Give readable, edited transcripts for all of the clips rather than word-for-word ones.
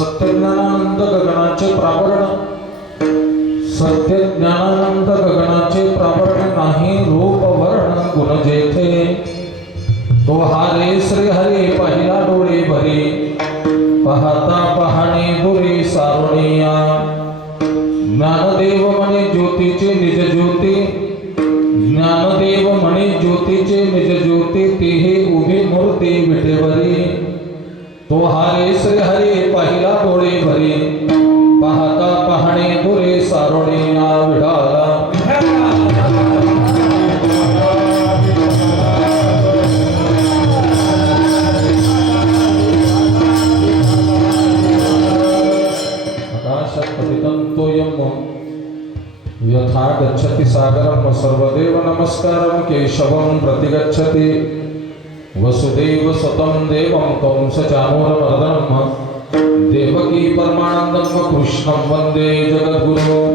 सत्यज्ञानानंद गगनाचे प्रावरण, सत्यज्ञानानंद गगनाचे प्रावरण, नाही रूप वर्ण गुण जेथे, तो हारे श्री हरी पहिला डोळे भरे, पाहता पाहणे दुरे सारुणिया, ज्ञानदेव म्हणे ज्योतीचे निज ज्योती, ज्ञानदेव म्हणे ज्योतीचे निज ज्योती, तेहे उभी मूर्ती विटेवरी, तो हारे श्री हरी पहिला डोळे भरे, पाहता पाहणे दुरे सारुणिया विडाला. यथा गच्छति सागरं सर्वदेव नमस्कारं केशवं प्रतिगच्छति, वसुदेव सुतं देवं कंसचाणूरमर्दनं, देवकी परमानन्दं कृष्णं वन्दे जगद्गुरुं.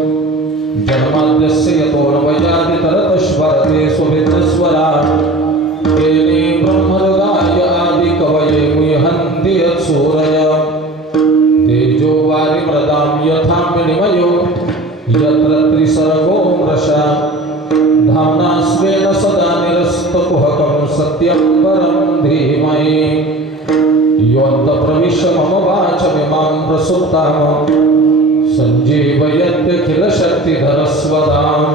जन्माद्यस्य यतोऽन्वयादितरतश्वरते सुविद्यस्वरा, तेने ब्रह्महृदाय आदिकवये मुह्यन्ति यत्सूरय, तेजो वारिमृदां यथा विनिमयो यत्र त्रिसर्गो मृषा, धाम्ना स्वेन सदा निरस्तकुहकं सत्यं परं धीमहि, योऽन्तप्रविश्य मम वाचमिमां प्रसुप्तां, सञ्जीवयत्यखिलशक्तिधरस्वदाम्.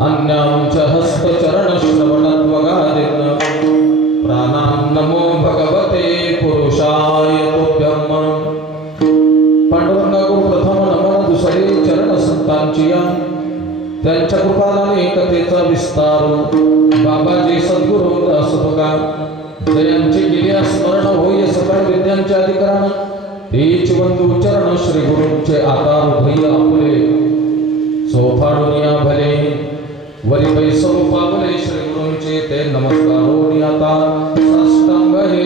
अन्यां च हस्तचरणश्रवणत्वगादीन् प्राणान् नमो भगवते पुरुषाय तुभ्यम्. पांडुरंगाकडून प्रथम नमन, दुसरे चरण संतांची, त्यांच्या कृपालाने कथेचा विस्तार. बाबाजी सद्गुरु दासोबा जयांचे केले स्मरण होय सकळ विद्यांचे अधिकरण, तेच बंधू चरण श्री गुरूंचे आता उभय आपले, सोफाडुनिया भले वरी पैसो पावले श्री गुरूंचे ते नमस्कारोनी आता साष्टांग हे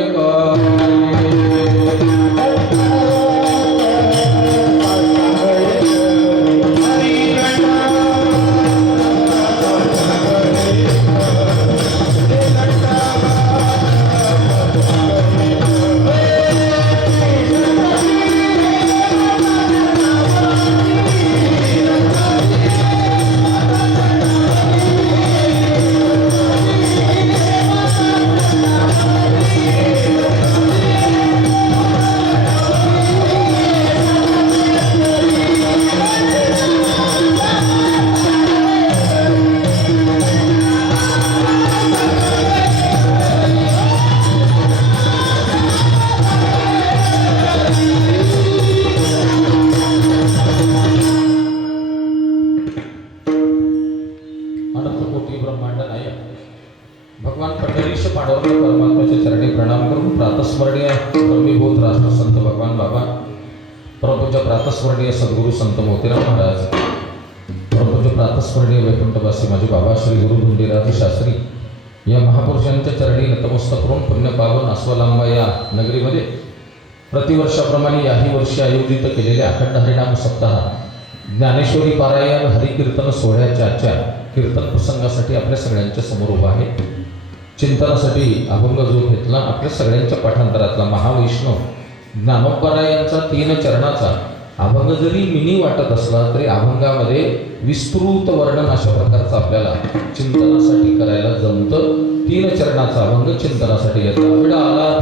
प्रातस्मरणीय ब्रह्मीभूत राष्ट्रसंत भगवान बाबा, परमपूज्य प्रातस्मरणीय सद्गुरु संत मोतीराम महाराज, परमपूज्य प्रातस्मरणीय वैकुंठवासी माझे बाबा श्री गुरु धुंडीराज शास्त्री या महापुरुषांच्या चरणी नतमस्तक करून पुण्यपावन अस्वलांबा या नगरीमध्ये प्रतिवर्षाप्रमाणे याही वर्षी आयोजित केलेल्या अखंड हरिनाम सप्ताह ज्ञानेश्वरी पारायण हरिकीर्तन सोहळ्याच्या आजच्या कीर्तन प्रसंगासाठी आपल्या सगळ्यांच्या समोर उभा आहे. चिंतनासाठी अभंग जो घेतला आपल्या सगळ्यांच्या पाठांतरातला महावैष्णव ज्ञानोबरायांचा 3 चरणाचा अभंग जरी मिनी वाटत असला तरी अभंगामध्ये विस्तृत वर्णन अशा प्रकारचं आपल्याला चिंतनासाठी करायला जमतं. 3 चरणाचा अभंग चिंतनासाठी येतो. वेळ आला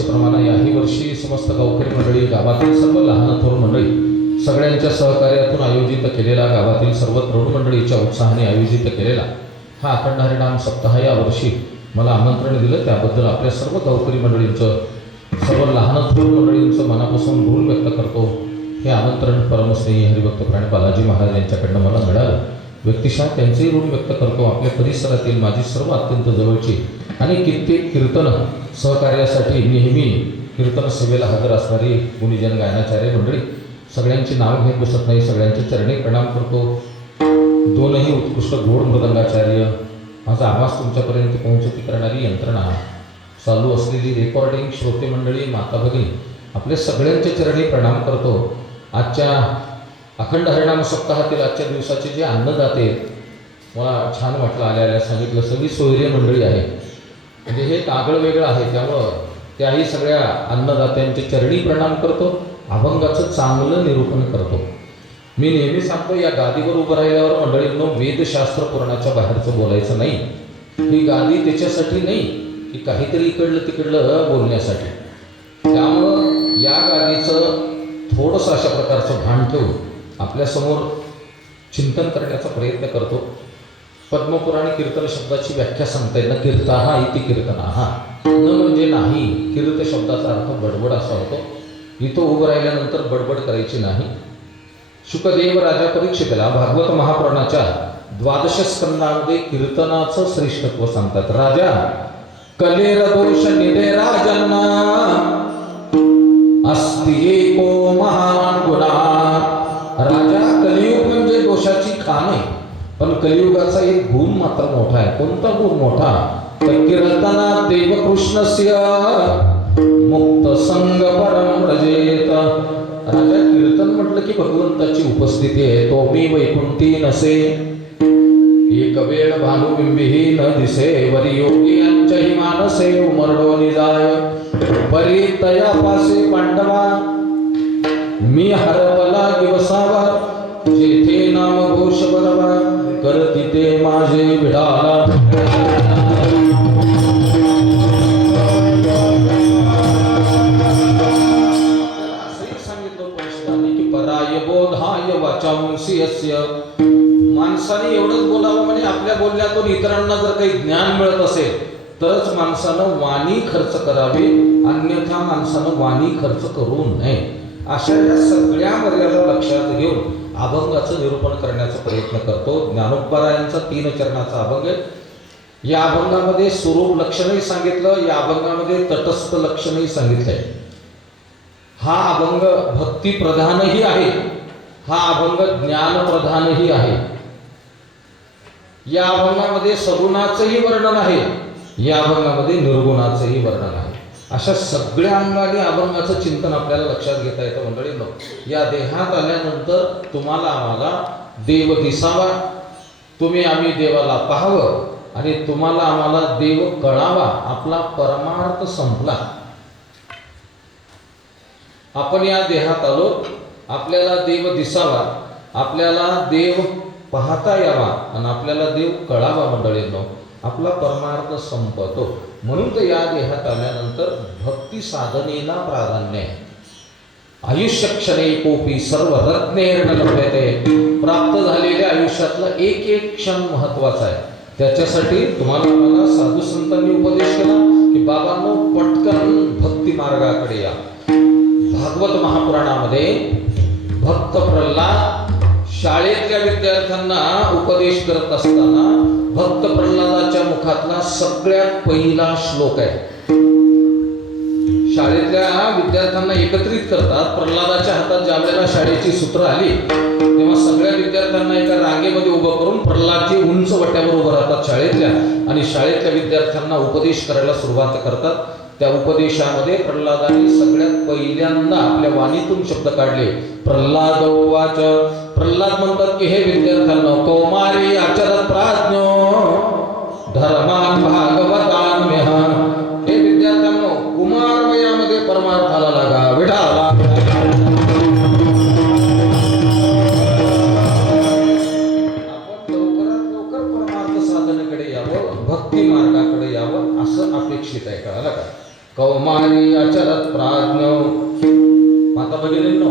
प्रमाणे याही वर्षी समस्त गावकरी मंडळी, गावातील सर्व लहान थोर मंडळी सगळ्यांच्या सहकार्यातून आयोजित केलेला, गावातील सर्व तरुण मंडळीच्या उत्साहाने आयोजित केलेला हा अखंड हरिनाम सप्ताह या वर्षी मला आमंत्रण दिलं, त्याबद्दल आपल्या सर्व गावकरी मंडळींचं, सर्व लहान थोर मंडळींचं मनापासून ऋण व्यक्त करतो. हे आमंत्रण परमस्नेही हरिभक्त प्राण बालाजी महाराज यांच्याकडनं मला मिळालं. व्यक्तिशः त्यांचेही ऋण व्यक्त करतो. आपल्या परिसरातील माझी सर्व अत्यंत जवळची आणि कित्येक कीर्तन सहकार्यासाठी नेहमी कीर्तन सेवेला हजर असणारी गुणीजन गायनाचार्य मंडळी, सगळ्यांची नाव घेत बसत नाही, सगळ्यांचे चरणी प्रणाम करतो. 2ही उत्कृष्ट गोड मृदंगाचार्य, माझा आवाज तुमच्यापर्यंत पोहोचती करणारी यंत्रणा, चालू असलेली रेकॉर्डिंग, श्रोते मंडळी, माता भगिनी, आपले सगळ्यांचे चरणी प्रणाम करतो. आजच्या अखंड हरिनाम सप्ताहातील आजच्या दिवसाचे जे अन्नदाते, मला छान वाटलं आल्या सांगितलं, सगळी सोयरी मंडळी आहे. म्हणजे हे कागळ वेगळं आहे, त्यामुळं त्याही सगळ्या अन्नदात्यांचे चरणी प्रणाम करतो, अभंगाचं चांगलं निरूपण करतो. मी नेहमी सांगतो, या गादीवर उभं राहिल्यावर मंडळींनो वेदशास्त्र पुराणाच्या बाहेरचं बोलायचं नाही. ही गादी त्याच्यासाठी नाही की काहीतरी इकडलं तिकडलं बोलण्यासाठी. त्यामुळं या गादीचं थोडंसं अशा प्रकारचं भान ठेवून आपल्यासमोर चिंतन करण्याचा प्रयत्न करतो. पद्मपुराण कीर्तन शब्दाची व्याख्या सांगता येईल ना, कीर्ता इति कीर्तना, न म्हणजे नाही. कीर्त शब्दाचा अर्थ बडबड असा होतो. इथं उभं राहिल्यानंतर बडबड करायची नाही. शुकदेव राजा परीक्षितला भागवत महापुराणाच्या 12 स्कंदामध्ये कीर्तनाचं श्रेष्ठत्व सांगतात. राजा कलेर दोष निधे राजन्ना अस्ति एको महान गुणा. राजा, कलियुग म्हणजे दोषाची खाण आहे, पण कलियुगाचा एक गुण मात्र मोठा आहे. कोणता गुण मोठा? तर कीर्तना देवकृष्णस्य मुक्त संग परम रजेत. राजा, कीर्तन म्हटलं की भगवंताची उपस्थिती आहे. तो मी वैकुंठी नसे, एक वेळ भानुबिंबीही न दिसे, वरी योगी यांच्याही मानसे उमरडो निजाय. परी तया पासे पांडवा मी हरवला दिवसावा, जेथे नाम घोष बरवा करती ते माझे विडाला. माणसाने एवढंच बोलावं म्हणजे आपल्या बोलण्यातून इतरांना जर काही ज्ञान मिळत असेल तरच माणसानं वाणी खर्च करावी, अन्यथा माणसानं वाणी खर्च करू नये. अशा या सगळ्या मर्यादा लक्षात घेऊन अभंगाचं निरूपण करण्याचा प्रयत्न करतो. ज्ञानोबरायांचा 3 चरणाचा अभंग आहे. या अभंगामध्ये स्वरूप लक्षणही सांगितलं, या अभंगामध्ये तटस्थ लक्षणही सांगितलंय. हा अभंग भक्ती प्रधानही आहे, हा अभंग ज्ञान प्रधानही आहे. या अभंगामध्ये सगुणाचंही वर्णन आहे, या अभंगामध्ये निर्गुणाचंही वर्णन आहे. अशा सगळ्या अंगाने अभंगाचं चिंतन आपल्याला लक्षात घेता येतं. मंडळींनो, या देहात आल्यानंतर तुम्हाला आम्हाला देव दिसावा, तुम्ही आम्ही देवाला पाहावं आणि तुम्हाला आम्हाला देव कळावा. आपला परमार्थ संपला. आपण या देहात आलो, आपल्याला देव दिसावा, आपल्याला देव पाहता यावा आणि आपल्याला देव कळावा. मंडळींनो, आपला परमार्थ संपतो. म्हणून तर या देहात आल्यानंतर भक्ती साधनेला प्राधान्य आहे. आयुष्य क्षणे कोपी सर्व रत्नेर्न लभ्यते. प्राप्त झालेल्या आयुष्यातला एक एक क्षण महत्वाचा आहे. त्याच्यासाठी तुम्हाला मला साधू संतांनी उपदेश केला की बाबांनो, पटकन भक्ती मार्गाकडे या. भागवत महापुराणामध्ये भक्त प्रल्हाद शाळेतल्या विद्यार्थ्यांना उपदेश करत असताना भक्त प्रल्हादाच्या मुखातला सगळ्यात पहिला श्लोक आहे. शाळेतल्या विद्यार्थ्यांना एकत्रित करतात. प्रल्हादाच्या हातात ज्या वेळेला शाळेची सूत्र आली तेव्हा सगळ्या विद्यार्थ्यांना एका रांगेमध्ये उभं करून प्रल्हादजी उंच वट्यावर उभं राहतात शाळेतल्या, आणि शाळेतल्या विद्यार्थ्यांना उपदेश करायला सुरुवात करतात. त्या उपदेशामध्ये प्रल्हादाने सगळ्यात पहिल्यांदा आपल्या वाणीतून शब्द काढले. प्रल्हाद उवाच. प्रल्हाद म्हणतात की हे विद्यार्थ्यांनो, कौमारी आचरत प्राज्ञो धर्मान् भागवतान्यः. हे विद्यार्थ्यांनो, कुमार वयामध्ये परमार्थाला लागा, विठाला. आपण लवकरात लवकर परमार्थ साधनेकडे यावं, भक्ती मार्गाकडे यावं असं अपेक्षित आहे. कळालं का? कौमारी आचरत प्राज्ञ. माता भगिनींनो,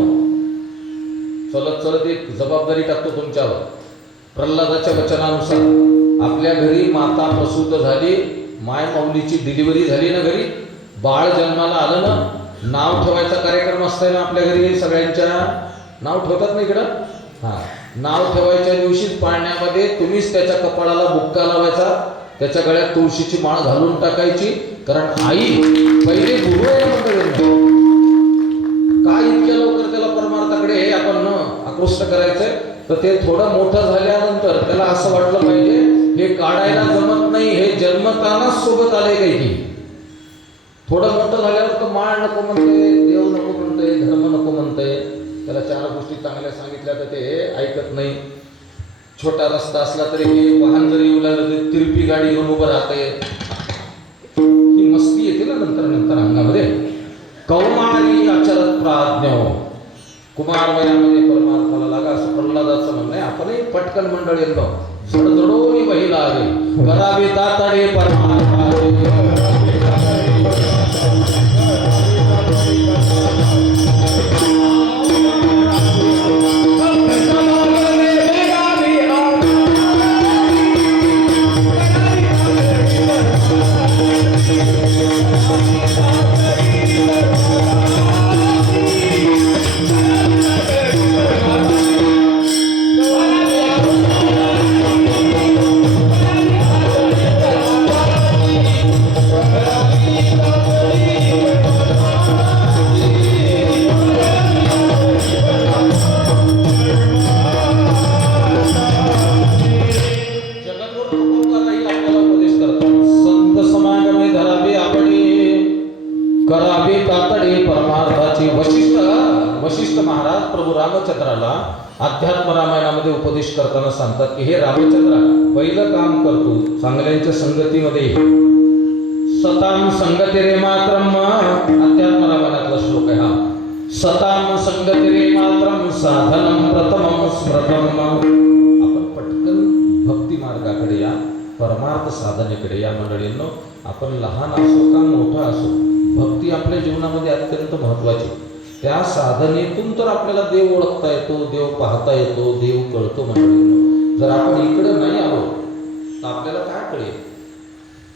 चलत चलत एक जबाबदारी टाकतो तुमच्यावर. प्रल्हादाच्या वचनानुसार आपल्या घरी माता प्रसूत झाली, माय माऊलीची डिलिव्हरी झाली ना, घरी बाळ जन्माला आलं ना, नाव ठेवायचा कार्यक्रम असतोय ना आपल्या घरी. सगळ्यांच्या नाव ठेवतात ना इकडं. नाव ठेवायच्या दिवशीच पाळण्यामध्ये तुम्हीच त्याच्या कपाळाला बुक्का लावायचा, त्याच्या गळ्यात तुळशीची माळ घालून टाकायची. कारण आई पहिले गुरु आहे म्हणतो. काय इतक्या लवकर त्याला परमार्थाकडे आपण आकृष्ट करायचंय? तर ते थोडं मोठं झाल्यानंतर त्याला असं वाटलं पाहिजे हे काढायला जमत नाही, हे जन्मतानाच सोबत आले काही की. थोडं मोठं झाल्यावर तो माळ नको म्हणतोय, देव नको म्हणतोय, धर्म नको म्हणतोय. त्याला 4 गोष्टी चांगल्या सांगितल्या तर ते ऐकत नाही. छोटा रस्ता असला तरी हे वाहन जरी येऊ लागलं तरी तिरपी गाडी घेऊन उभं राहते. ही मस्ती येते ना नंतर नंतर अंगामध्ये. कौमारी अचरत प्राज्ञ, कुमार वयामध्ये परमार्थाला लागा असं प्रल्हादाचं म्हणणं आहे. आपणही पटकन मंडळी येतो झडझडोनी बहिला आले करावे तातडे परमार्थ. करावे तातडे परमार्थाची. वशिष्ठ महाराज प्रभू रामचंद्राला अध्यात्म रामायणामध्ये उपदेश करताना सांगतात की हे रामचंद्रा, पहिलं काम करतो चांगल्यांच्या संगतीमध्ये. सताम संगती रे मात्रम, अध्यात्म रामायणातला श्लोक आहे हा. सताम संगती रे मात्रम साधनम प्रथमम स्मृतम. आपण पटकन भक्ती मार्गाकडे या, परमार्थ साधनेकडे या. मंडळींनो, आपण लहान असो का मोठा असो, भक्ती आपल्या जीवनामध्ये अत्यंत महत्वाची. त्या साधनेतून तर आपल्याला देव ओळखता येतो, देव पाहता येतो, देव कळतो. मंडळींनो, जर आपण इकडे नाही आलो तर आपल्याला काय कळेल?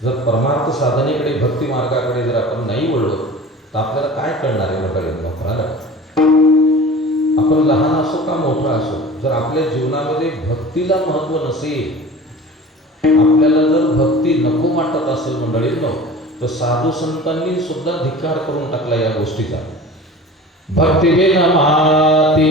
जर परमार्थ साधनेकडे, भक्ती मार्गाकडे जर आपण नाही वळलो तर आपल्याला काय कळणार आहे? मंडळींनो, आपण लहान असो का मोठा असो, जर आपल्या जीवनामध्ये भक्तीला महत्व नसेल, आपल्याला जर भक्ती नको वाटत असेल मंडळींनो, तर साधू संतांनी सुद्धा धिक्कार करून टाकला या गोष्टीचा. भक्ती बेनमाती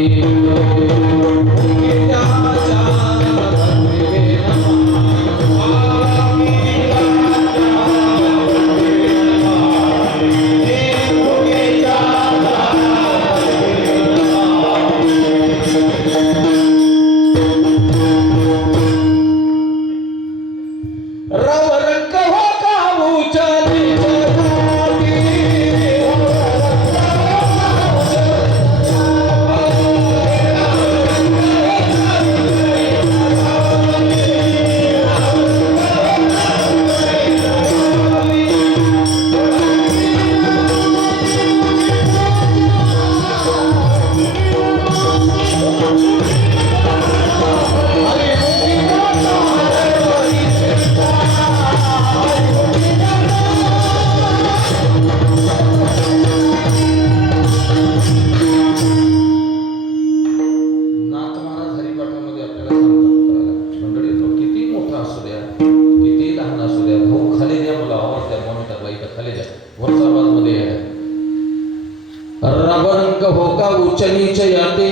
नीच याते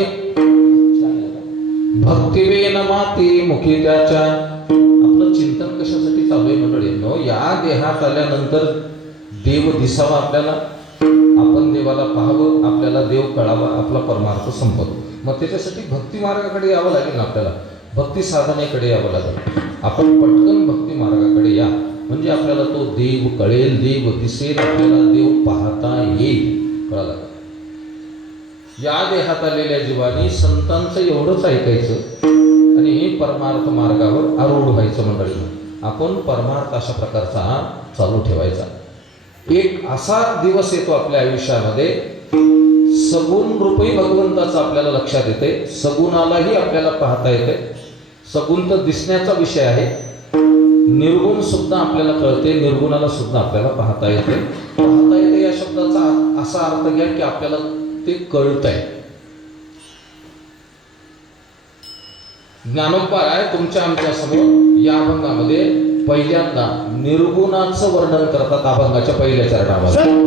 भक्तिवेन माती मुखी त्याच्या. आपलं चिंतन कशासाठी चालू आहे मंडळींनो? या देहात आल्यानंतर देव दिसावा आपल्याला, आपण देवाला पाहावं, आपल्याला देव कळावा, आपला परमार्थ संपतो. मग त्याच्यासाठी भक्ती मार्गाकडे यावं लागेल ना आपल्याला, भक्ती साधनेकडे यावं लागेल. आपण पटकन भक्ती मार्गाकडे या, म्हणजे आपल्याला तो देव कळेल, देव दिसेल, आपल्याला देव पाहता येईल. कळाला? या देहात आलेल्या जीवानी संतांचं एवढंच ऐकायचं आणि हे परमार्थ मार्गावर आरूढ व्हायचं. मंडळी, आपण परमार्थ अशा प्रकारचा चालू ठेवायचा. एक असा दिवस येतो आपल्या आयुष्यामध्ये, सगुण रूपी भगवंताचं आपल्याला लक्षात येते, सगुणालाही आपल्याला पाहता येते. सगुण तर दिसण्याचा विषय आहे, निर्गुण सुद्धा आपल्याला कळते, निर्गुणाला सुद्धा आपल्याला पाहता येते. पाहता येते या शब्दाचा असा अर्थ घ्या की आपल्याला ते कळतंय. ज्ञानोबा आहे तुमच्या आमच्या समोर या अभंगामध्ये पहिल्यांदा निर्गुणाचं वर्णन करतात. अभंगाच्या पहिल्या चरणावर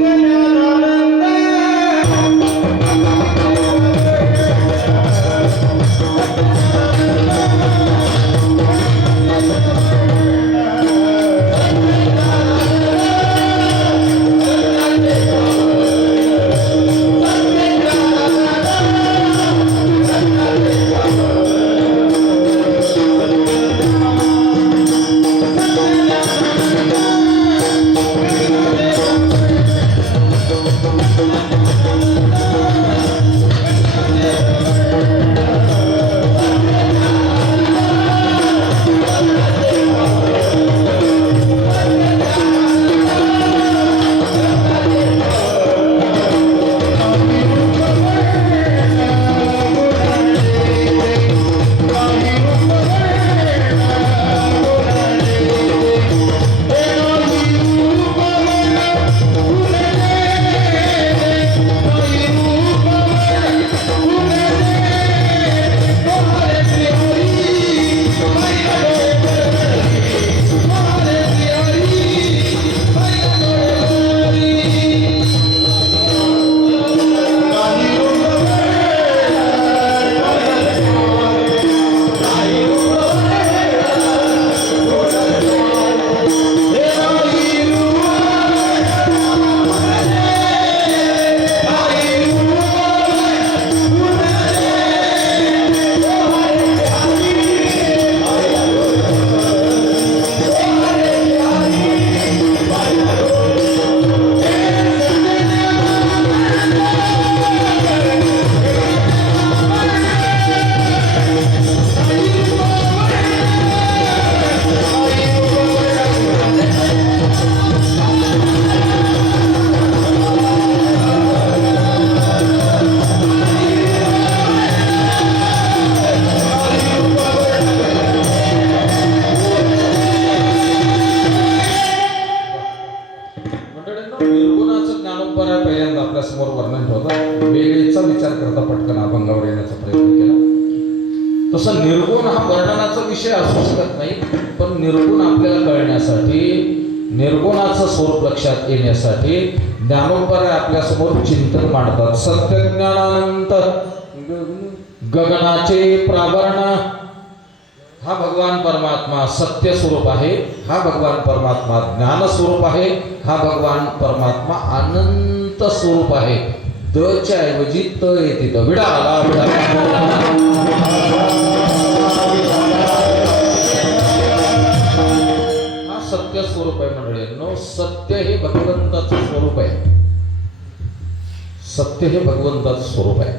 तसं निर्गुण हा वर्णनाचा विषय असू शकत नाही, पण निर्गुण आपल्याला कळण्यासाठी, निर्गुणाचं स्वरूप लक्षात येण्यासाठी ज्ञानोबा आपल्यासमोर चिंतन मांडतात. सत्यज्ञानानंत गगनाचे प्रावरण हा भगवान परमात्मा सत्य स्वरूप आहे, हा भगवान परमात्मा ज्ञान स्वरूप आहे, हा भगवान परमात्मा अनंत स्वरूप आहे. द च्या ऐवजी त येते, त विडा आला विडा. हा सत्य स्वरूप आहे मंडळींनो. सत्य हे भगवंताचं स्वरूप आहे. सत्य हे भगवंताचं स्वरूप आहे.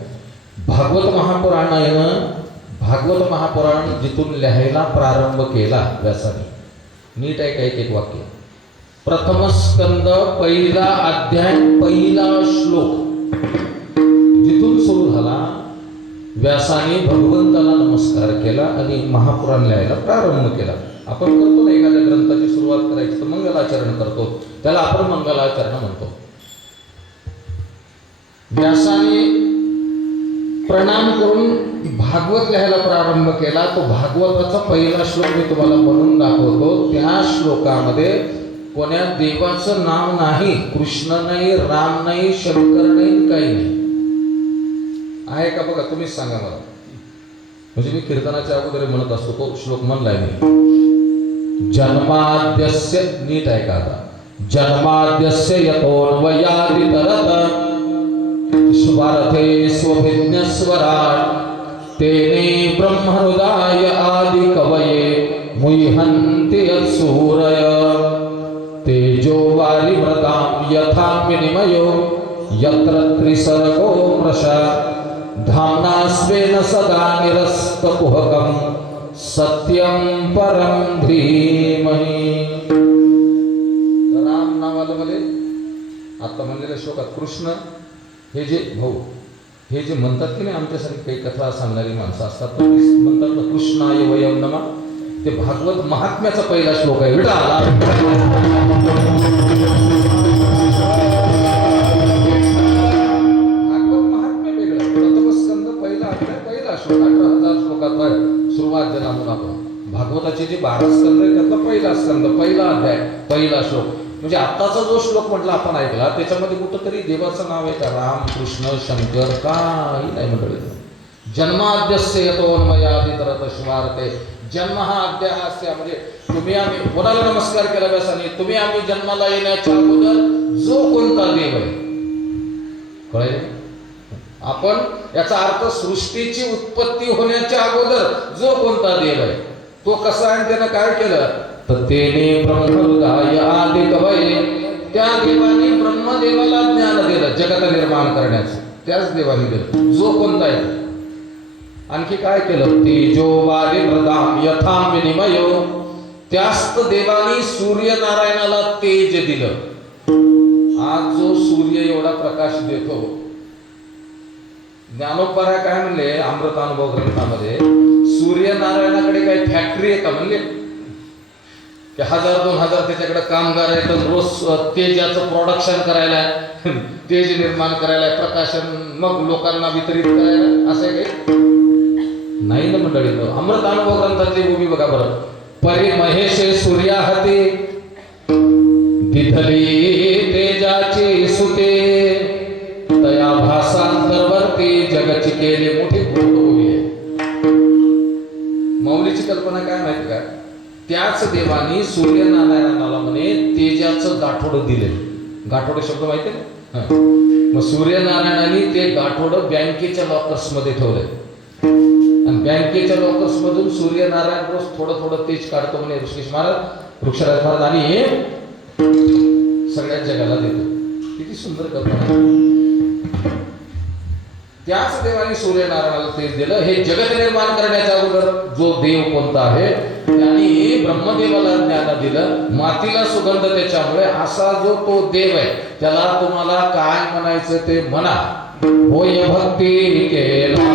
भागवत महापुराणानं, भागवत महापुराण जिथून लिहायला प्रारंभ केला व्यासाने, नीट आहे का एक वाक्य. प्रथम स्कंद पहिला अध्याय पहिला श्लोक जिथून सुरू झाला, व्यासाने भगवंताला नमस्कार केला आणि महापुराण लिहायला प्रारंभ केला. आपण करतो ना, एखाद्या ग्रंथाची सुरुवात करायची तर मंगलाचरण करतो, त्याला आपण मंगलाचरण म्हणतो. व्यासाने प्रणाम करून भागवत लिहायला प्रारंभ केला. तो भागवताचा पहिला श्लोक मी तुम्हाला म्हणून दाखवतो. त्या श्लोकामध्ये कोण्या देवाचं नाव नाही, कृष्ण नाही, राम नाही, शंकर नाही, काही नाही. आहे का बघा, तुम्हीच सांगा मला. म्हणजे मी कीर्तनाच्या अगोदर म्हणत असतो, तो श्लोक म्हणलाय मी. जन्माद्यस्य, नीट आहे का आता, जन्माद्यस्य यतोऽन्वयादितरत स्वार्थे स्वभिज्ञस्वराट् तेने ब्रह्महृदाय आदि कवये मुह्यन्ति यत्सूरय तेजो वारिमृतां यथा विनिमयो यत्र त्रिसर्गो मृषा धाम्ना स्वेन सदा निरस्तकुहकं सत्यं परं धीमहि. राम नावाला मध्ये आता म्हणलेल्या श्लोकात कृष्ण हे जे भाऊ, हे जे म्हणतात की नाही, आमच्यासारखी काही कथा सांगणारी माणसं असतात, म्हणतात ना कृष्णाय वयं नमः, ते भागवत महात्म्याचा पहिला श्लोक आहे. विडा भागवत महात्म्य वेगळं. प्रथम स्कंद पहिला अध्याय पहिला श्लोक, 18,000 श्लोकात सुरुवात झाला म्हणून आपण. भागवताचे जे 12 स्कंद आहेत त्यातला पहिला स्कंद पहिला अध्याय पहिला श्लोक. म्हणजे आत्ताचा जो श्लोक म्हटला आपण ऐकला, त्याच्यामध्ये कुठंतरी देवाचं नाव आहे का? राम, कृष्ण, शंकर काही नाही मंडळी. जन्माद्यस्य यतोऽन्वयादितरत स्वार्थे. जन्म हा अध्याय म्हणजे तुम्ही आम्ही कोणाला नमस्कार केला व्यासाने, तुम्ही आम्ही जन्माला येण्याच्या अगोदर जो कोणता देव आहे, कळले आपण, याचा अर्थ सृष्टीची उत्पत्ती होण्याच्या अगोदर जो कोणता देव आहे तो कसा आहे, त्यानं काय केलं तर तेने ब्रह्महृदाय आदि कवये, त्या देवाने ब्रह्मदेवाला ज्ञान दिलं जगत निर्माण करण्याचं, त्याच देवाने दिलं. जो कोणता आहे आणखी काय केलं, तेजो वारिमृतां यथा विनिमयो, त्यास्त देवाने सूर्यनारायणाला तेज दिलं. आज जो सूर्य एवढा प्रकाश देतो, ज्ञानोबा काय म्हणले अमृतानुभव ग्रंथामध्ये, सूर्यनारायणाकडे काही फॅक्टरी आहे का म्हणले, की 1000-2000 त्याच्याकडे कामगार आहेत, रोज तेजाचं प्रोडक्शन करायला, तेज निर्माण करायला, प्रकाशन मग लोकांना वितरित करायला, असं काही नाही ना मंडळी. अमृतानुभव ग्रंथातली भूमी बघा बरं. परिमहेशे सूर्याहते दिधली तेजाची सुते, तया भासांतरवर्ती जगची केले मोठी गोड उभी आहे. माऊलीची कल्पना काय माहिती का, त्याच देवानी सूर्यनारायणाला म्हणे तेजाचं गाठोड दिले. गाठोड शब्द माहिती आहे ना, मग सूर्यनारायणाने ते गाठोड बँकेच्या लॉकर्स मध्ये ठेवलंय, आणि बँकेच्या लॉकर्स मधून सूर्यनारायण रोज थोडं थोडं तेज काढतो म्हणे ऋषिकेश महाराज, वृक्षराज महाराज, आणि हे सगळ्या जगाला देतो. किती सुंदर कल्पना. त्याच देवाने सूर्यनारायणाला तेज दिलं. हे जगत निर्माण करण्याच्या अगोदर जो देव कोणता आहे त्यांनी ब्रह्मदेवाला ज्ञान दिलं, मातीला सुगंध त्याच्यामुळे. असा जो तो देव आहे त्याला तुम्हाला काय म्हणायचं ते म्हणा. होय भक्ती केला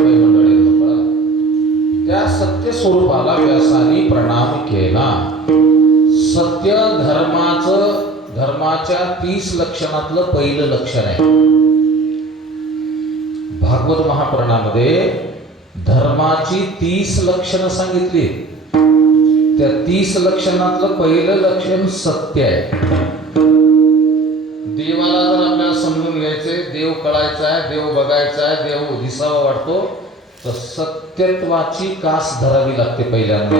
सासूबाई मंडळींनो बघा, त्या सत्य स्वरूपाला व्यासाने प्रणाम केला. सत्य धर्माच्या 30 लक्षणातलं पहिलं लक्षण आहे. भागवत महापुराणामध्ये धर्माची 30 लक्षणं सांगितली. त्या 30 लक्षणातलं पहिलं लक्षण सत्य आहे. देवाला जर आपल्याला समजून घ्यायचंय, देव कळायचा आहे, देव बघायचा आहे, देव दिसावा वाटतो, तर सत्यत्वाची कास धरावी लागते पहिल्यांदा.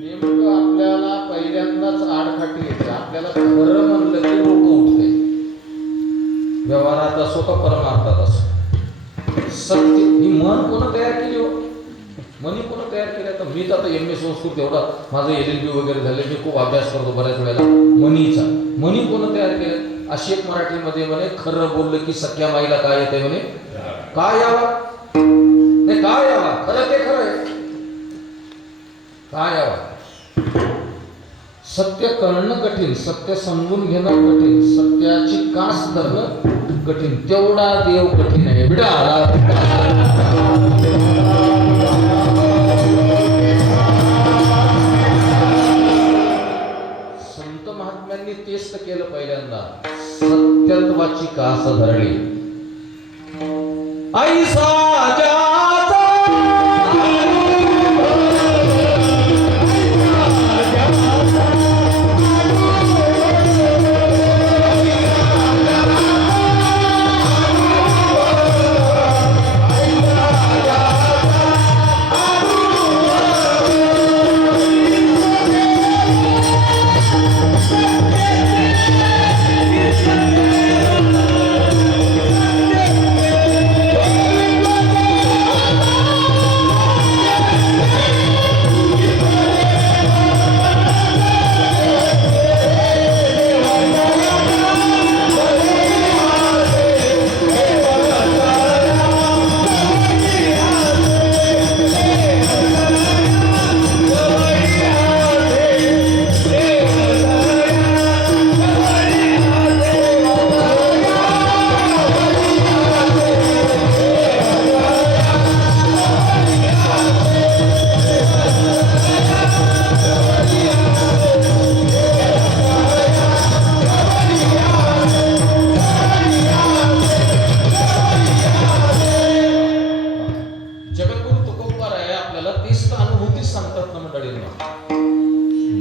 नेमकं आपल्याला पहिल्यांदाच आडकाठी येते. आपल्याला खरं म्हणलं की डोकं उठते. व्यवहारात असो का परमार्थात असो. सत्य ही मन कोण तयार केली हो? मनी कोण तयार केलं? तर मी तर आता MA संस्कृत एवढा माझं LLB वगैरे झाले, मी खूप अभ्यास करतो बऱ्याच वेळेला मनीचा. मनी कोण तयार केलं? अशी एक मराठीमध्ये म्हणे, खरं बोललं की सख्या माईला काय येते म्हणे, काय यावा? नाही काय यावा, खरं ते खरं आहे. काय यावा? सत्य कळणं कठीण, सत्य समजून घेणं कठीण, सत्याची कास धरणं कठीण, तेवढा देव कठीण आहे. संत महात्म्यांनी तेच तर केलं पहिल्यांदा. सत्यत्वाची कास धरली. ऐसा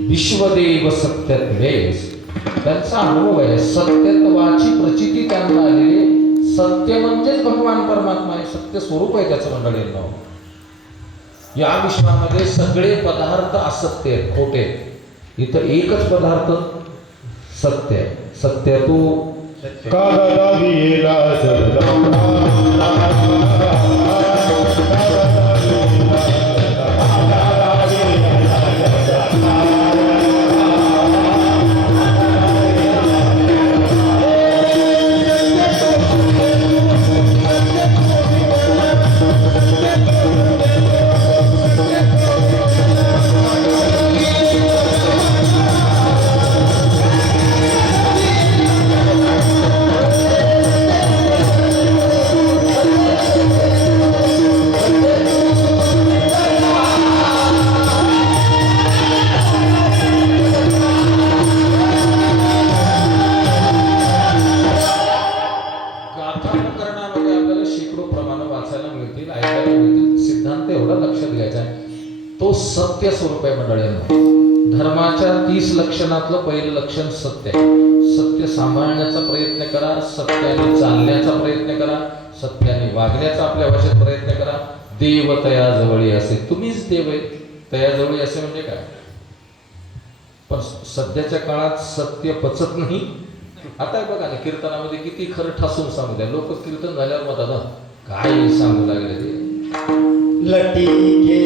विश्वदेव सत्यत्वेस, त्यांचा अनुभव आहे. सत्यत्वाची प्रचिती त्यांना आलेली. सत्य म्हणजेच भगवान परमात्मा आहे, सत्य स्वरूप आहे त्याचं मंडळींना. या विश्वामध्ये सगळे पदार्थ असत्य आहेत, खोटे. इथं एकच पदार्थ सत्य. सत्य तू सिद्धांत एवढा लक्षात घ्यायचा आहे. तो सत्य स्वरूप आहे मंडळींना. धर्माच्या 30 लक्षणातलं पहिलं लक्षण सत्य आहे. सत्य सांभाळण्याचा प्रयत्न करा, सत्याने चालण्याचा प्रयत्न करा, सत्याने वागण्याचा आपल्या भाषेत प्रयत्न करा. देव तयाजवळी असे, तुम्हीच देव आहे. तयाजवळी असे म्हणजे काय? पण सध्याच्या काळात सत्य पचत नाही. आता बघा ना, कीर्तनामध्ये किती खरं ठासून सांगू द्या. लोक कीर्तन झाल्यावर मग दादा काय सांगू लागले ते लटी के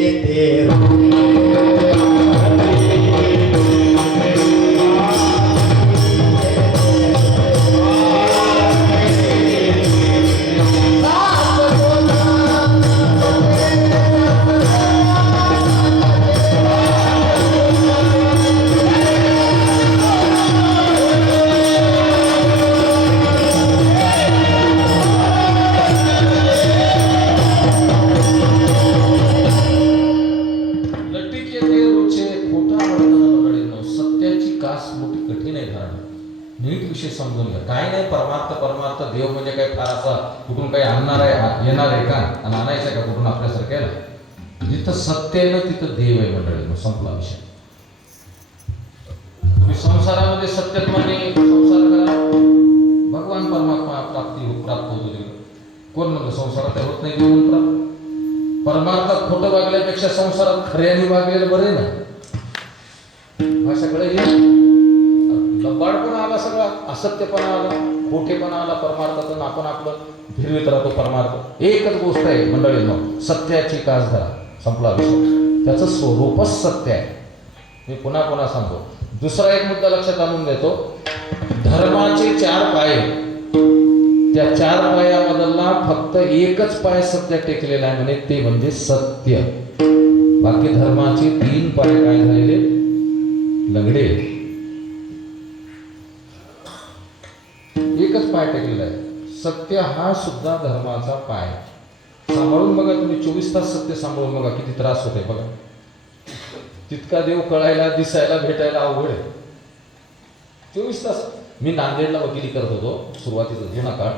नीट विषय समजून घ्या. काय नाही, परमार्थ परमार्थ देव म्हणजे काय फार असा कुठून काही आणणार आहे येणार आहे का आणि आणायचं आहे का कुठून आपल्यासारख्याला. जिथं सत्य आहे ना तिथं देव आहे मंडळी. मग संपला विषय. तुम्ही संसारामध्ये सत्यत्वाने संसार करा, भगवान परमात्मा प्राप्त होतो तिकडे. कोण म्हणलं संसारात होत नाही देऊन प्राप्त. परमार्थात खोटं वागल्यापेक्षा संसारात खऱ्याने वागलेलं बरं आहे ना. भाषाकडे लबाडपणा आला, सगळा असत्यपणा आला, खोटेपणा आला परमार्थातून. आपण आपलं फिरवीत राहतो परमार्थ. एकच गोष्ट आहे मंडळींनो, सत्याची कास धरा, संपला विषय. त्याचं स्वरूपच सत्य आहे. मी पुन्हा पुन्हा सांगतो. दुसरा एक मुद्दा लक्षात आणून देतो. धर्माचे 4 पाय, त्या 4 पायामधला फक्त एकच पाय सत्य टेकलेला आहे म्हणे, ते म्हणजे सत्य. बाकी धर्माचे 3 पाय काय झालेले, लंगडे. एकच पाय टेकलेला आहे सत्य. हा सुद्धा धर्माचा पाय. सांभाळून बघा तुम्ही, 24 तास सत्य सांभाळून बघा किती त्रास होते बघा. तितका देव कळायला दिसायला भेटायला अवघड आहे. 24 तास. मी नांदेडला वकिली करत होतो सुरुवातीचा जुना काळ.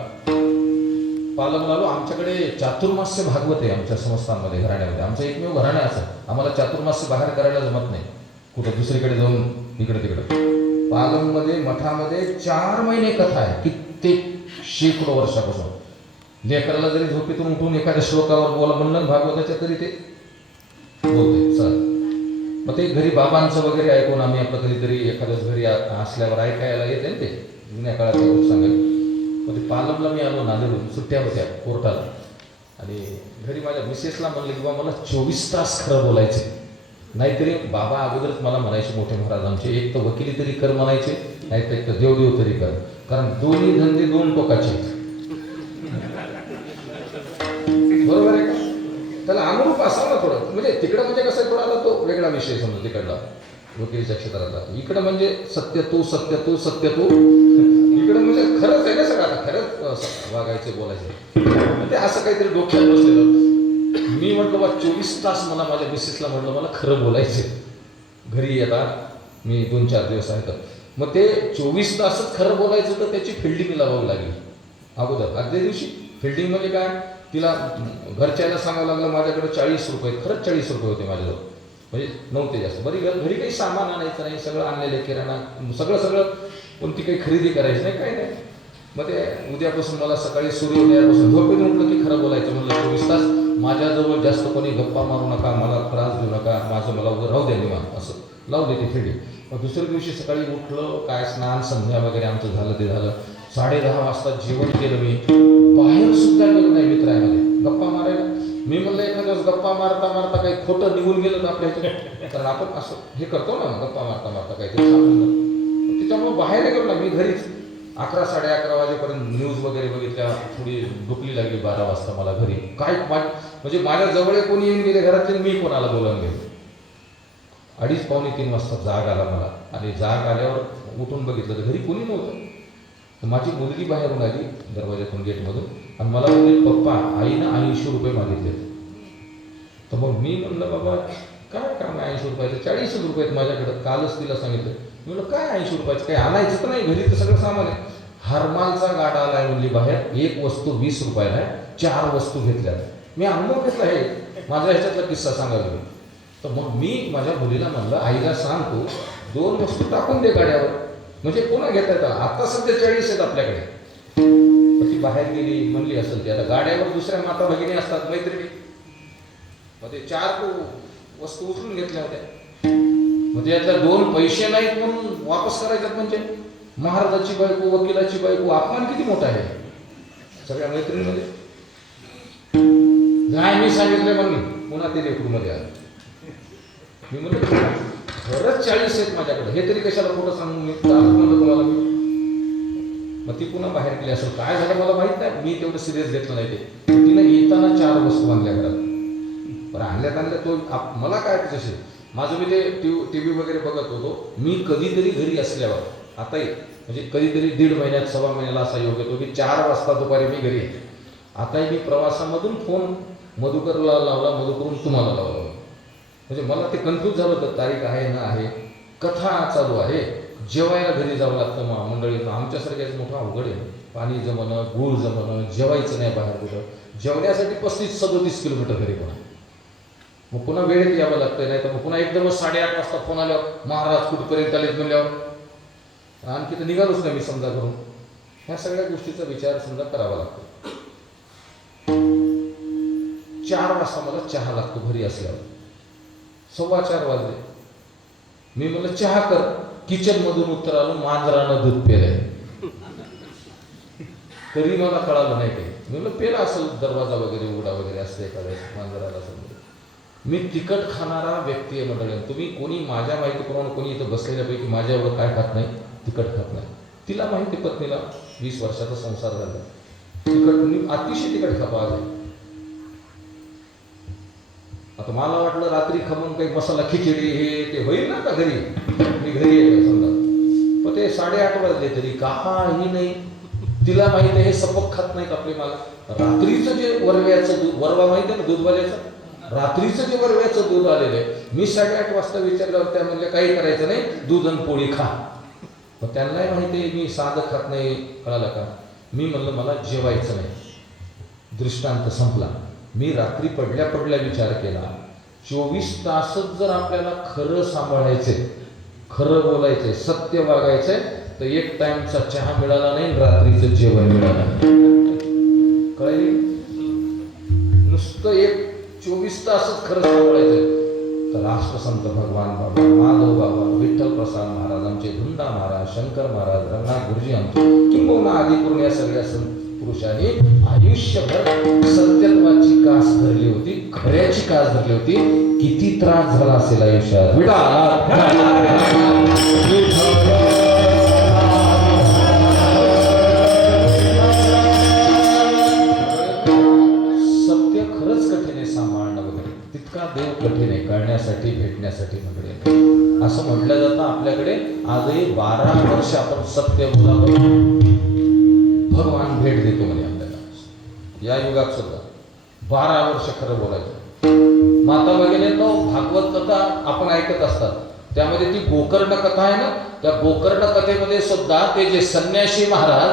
पालम आलो. आमच्याकडे चातुर्मास्य भागवत आहे आमच्या संस्थांमध्ये, घराण्यामध्ये. आमचं एकमेव घराणे असं, आम्हाला चातुर्मास्य बाहेर करायला जमत नाही कुठं दुसरीकडे जाऊन इकडे तिकडे. पालममध्ये मठामध्ये 4 महिने कथा आहे, कित्येक शेकडो वर्षापासून. लेकराला जरी झोपेतून उठून एखाद्या श्लोकावर बोला म्हणलं भागवताच्या तरी ते बोलते सर. मग ते घरी बाबांचं वगैरे ऐकून आम्ही आपलं कधीतरी एखाद्याच घरी असल्यावर ऐकायला येते ना, ते जुन्या काळात सांगेल. मग ते पालमला मी आलो नांदेडून, सुट्ट्या होत्या कोर्टाला. आणि घरी माझ्या मिसेसला म्हणलं की बाबा मला 24 तास खरं बोलायचे. नाहीतरी बाबा अगोदरच मला म्हणायचे मोठे महाराज आमचे, एक तर वकिली तरी कर म्हणायचे, नाहीतर एक तर देवदेव तरी कर. कारण दोन्ही धंदे 2 टोकाचे. बरोबर आहे का? त्याला अनुरूप असावं ना थोडं. म्हणजे तिकडं म्हणजे कसं थोडा तो वेगळा विषय समजा तिकडला वकिलीच्या क्षेत्रातला. इकडं म्हणजे सत्य तू सत्य तू सत्य तू. इकडं म्हणजे खरंच आहे ना सगळं. आता खरंच वागायचे बोलायचे. ते असं काहीतरी डोक्यात बसलेलं. मी म्हटलं बा 24 तास मला माझ्या मिसेसला म्हटलं मला खरं बोलायचे. घरी येतात मी 2-4 दिवस आहे तर मग ते 24 तासच खरं बोलायचं. तर त्याची फिल्डिंग लावावी लागली अगोदर. आदल्या दिवशी फिल्डिंग म्हणजे काय, तिला घरच्याला सांगावं लागलं माझ्याकडे 40 रुपये. खरंच 40 रुपये होते माझ्याजवळ, म्हणजे नव्हते जास्त. बरी घरी काही सामान आणायचं नाही, सगळं आणलेलं किराणा सगळं. पण ती काही खरेदी करायची नाही, काही नाही. मग ते उद्यापासून मला सकाळी सूर्योदयापासून झोपेतून उठलं की खरं बोलायचं. म्हणलं 24 तास माझ्याजवळ जास्त कोणी गप्पा मारू नका, मला त्रास देऊ नका, माझं मला उभं राहू द्या निवांत. असं लावले ते फिल्डिंग. मग दुसऱ्या दिवशी सकाळी उठलं, काय स्नान संध्या वगैरे आमचं झालं ते झालं. 10:30 वाजता जेवण केलं. मी बाहेर सुद्धा गेलो नाही मित्रांमध्ये गप्पा मारायला. मी म्हणलं एखाद्या दिवस गप्पा मारता मारता काही खोटं निघून गेलं तर आपल्या ह्याच्यात, कारण आपण असं हे करतो ना गप्पा मारता मारता काहीतरी सांगून. त्याच्यामुळे बाहेर गेलो ना मी. घरीच 11-11:30 वाजेपर्यंत न्यूज वगैरे बघितल्या. थोडी डुकली लागली 12 वाजता मला घरी. काय म्हणजे माझ्या जवळ कोणी येऊन गेले घरातले, मी कोणाला बोलावून गेलो. 2:30-3 वाजता जाग आला मला. आणि जाग आल्यावर उठून बघितलं तर घरी कोणी नव्हतं. माझी मुलगी बाहेरून आली दरवाज्यातून गेटमधून आणि मला म्हणले पप्पा आईनं 80 रुपये मागितले. तर मग मी म्हणलं बाबा काय काम 80 रुपयाचं, 40 रुपये आहेत माझ्याकडं, कालच तिला सांगितलं. मी म्हणलं काय 80 रुपयाचं, काही आणायचं तर नाही, घरी तर सगळं सामान आहे. हरमालचा गाडा आलाय म्हणली बाहेर, 1 वस्तू 20 रुपयाला आहे, 4 वस्तू घेतल्या. मी अनुभव घेतला आहे, माझ्या ह्याच्यातला किस्सा सांगायला मी. तर मग मी माझ्या मुलीला म्हणलं आईला सांग तू 2 वस्तू टाकून दे गाड्यावर, म्हणजे पुन्हा घेता येतात. आता सध्या 40 आहेत आपल्याकडे. ती बाहेर गेली म्हणली असेल ती. आता गाड्यावर दुसऱ्या माता भगिनी असतात मैत्रिणी, मग ते 4 वस्तू उचलून घेतल्या होत्या. मग त्यातल्या 2 पैसे नाहीत म्हणून वापस करायच्यात. म्हणजे महाराजाची बायको, वकिलाची बायको, अपमान किती मोठा आहे सगळ्या मैत्रिणीमध्ये. नाही मी सांगितलं म्हणून पुन्हा ते रेकूरमध्ये आलं. मी म्हणलं खरंच 40 आहेत माझ्याकडे, हे तरी कशाला खोटं सांगून मी म्हणलं तुम्हाला. मग ती पुन्हा बाहेर गेली असेल, काय झालं मला माहित नाही. मी तेवढं सिरियस घेतलं नाही. ते तिला येताना 4 वस्तू आणल्या घरात. बरं आणल्या तो मला काय तसे माझं मी ते टी व्ही वगैरे बघत होतो. मी कधीतरी घरी असल्यावर आताही म्हणजे कधीतरी 1.5 महिन्यात 1.25 महिन्याला असा योग येतो की 4 वाजता दुपारी मी घरी येते. आताही मी प्रवासामधून फोन मधुकरला लावला, मधुकरून तुम्हाला लावला. म्हणजे मला ते कन्फ्यूज झालं होतं, तारीख आहे ना आहे, कथा चालू आहे, जेवायला घरी जावं लागतं मंडळीत. आमच्यासारख्याच मोठं अवघड आहे. पाणी जमणं, गूळ जमणं, जेवायचं नाही बाहेर कुठं. जेवण्यासाठी 35-37 किलोमीटर घरी पुन्हा. मग पुन्हा वेळेत यावं लागतं, नाही तर मग पुन्हा एकदमच 8:30 वाजता फोन आल्यावर महाराज कुठपर्यंत आलेत म्हणल्यावर आणखी तर निघालोच नाही मी समजा करून. ह्या सगळ्या गोष्टीचा विचार समजा करावा लागतो. 4 वाजता मला चहा लागतो घरी असल्यावर. 4:15 वाजले. मी म्हणलं चहा कर. किचन मधून उत्तर आलो, मांजरानं दूध पेलंय. तरी मला कळालं नाही काही. मी म्हणलं पेला असेल, दरवाजा वगैरे उघडा वगैरे असते एखाद्या मांजराला समजा. मी तिखट खाणारा व्यक्ती आहे मंडळी. तुम्ही कोणी माझ्या माहितीप्रमाणे कोणी इथं बसलेल्यापैकी माझ्या एवढं काय खात नाही, तिखट खात नाही. तिला माहिती, पत्नीला 20 वर्षाचा संसार झाला. तिखट मी अतिशय तिखट खातो आज. आता मला वाटलं रात्री खमून काही मसाला खिचडी हे ते होईल ना का घरी. मी घरी येतो समजा, पण ते 8:30 वाजले तरी काही नाही. तिला माहिती आहे हे सपक खात नाहीत आपले मला. रात्रीचं जे वरव्याचं दूध, वरवा माहिती आहे ना दूधवाल्याचं, रात्रीचं जे वरव्याचं दूध आलेलं आहे. मी 8:30 वाजता विचारल्यावर त्या म्हणजे काही करायचं नाही, दूध आणि पोळी खा. मग त्यांनाही माहिती आहे मी साधं खात नाही. कळालं का. मी म्हणलं मला जेवायचं नाही. दृष्टांत संपला. मी रात्री पडल्या पडल्या विचार केला, 24 तासच जर आपल्याला खरं सांभाळायचंय, खरं बोलायचंय, सत्य वागायचंय, तर एक टाइमचा चहा मिळाला नाही, रात्रीचं जेवण मिळालं नाही. कळली. नुसतं 24 तासच खरं सांभाळायचंय. तर राष्ट्रसंत भगवान बाबा, माधव बाबा, विठ्ठल प्रसाद महाराज, आमचे धुंदा महाराज, शंकर महाराज, रंगनाथ गुरुजी आमचे, किंबहुना आदिपूर्ण या सगळ्या संत पुरुषांनी आयुष्यभर सत्यत्वाची कास धरली होती, खऱ्याची कास धरली होती. किती त्रास झाला असेल आयुष्यात. सत्य खरंच कठीण आहे सांभाळणं वगैरे. तितका देव कठीण आहे कळण्यासाठी, भेटण्यासाठी वगैरे. असं म्हटलं जातं आपल्याकडे आजही 12 वर्ष आपण सत्य बोलावं, भगवान भेट देतो म्हणजे आपल्याला. या युगात सुद्धा 12 वर्ष खरं बोलायचं. माता भगिनी तो भागवत कथा आपण ऐकत असतात. त्यामध्ये ती गोकर्ण कथा आहे ना, त्या गोकर्ण कथेमध्ये सुद्धा ते जे संन्यासी महाराज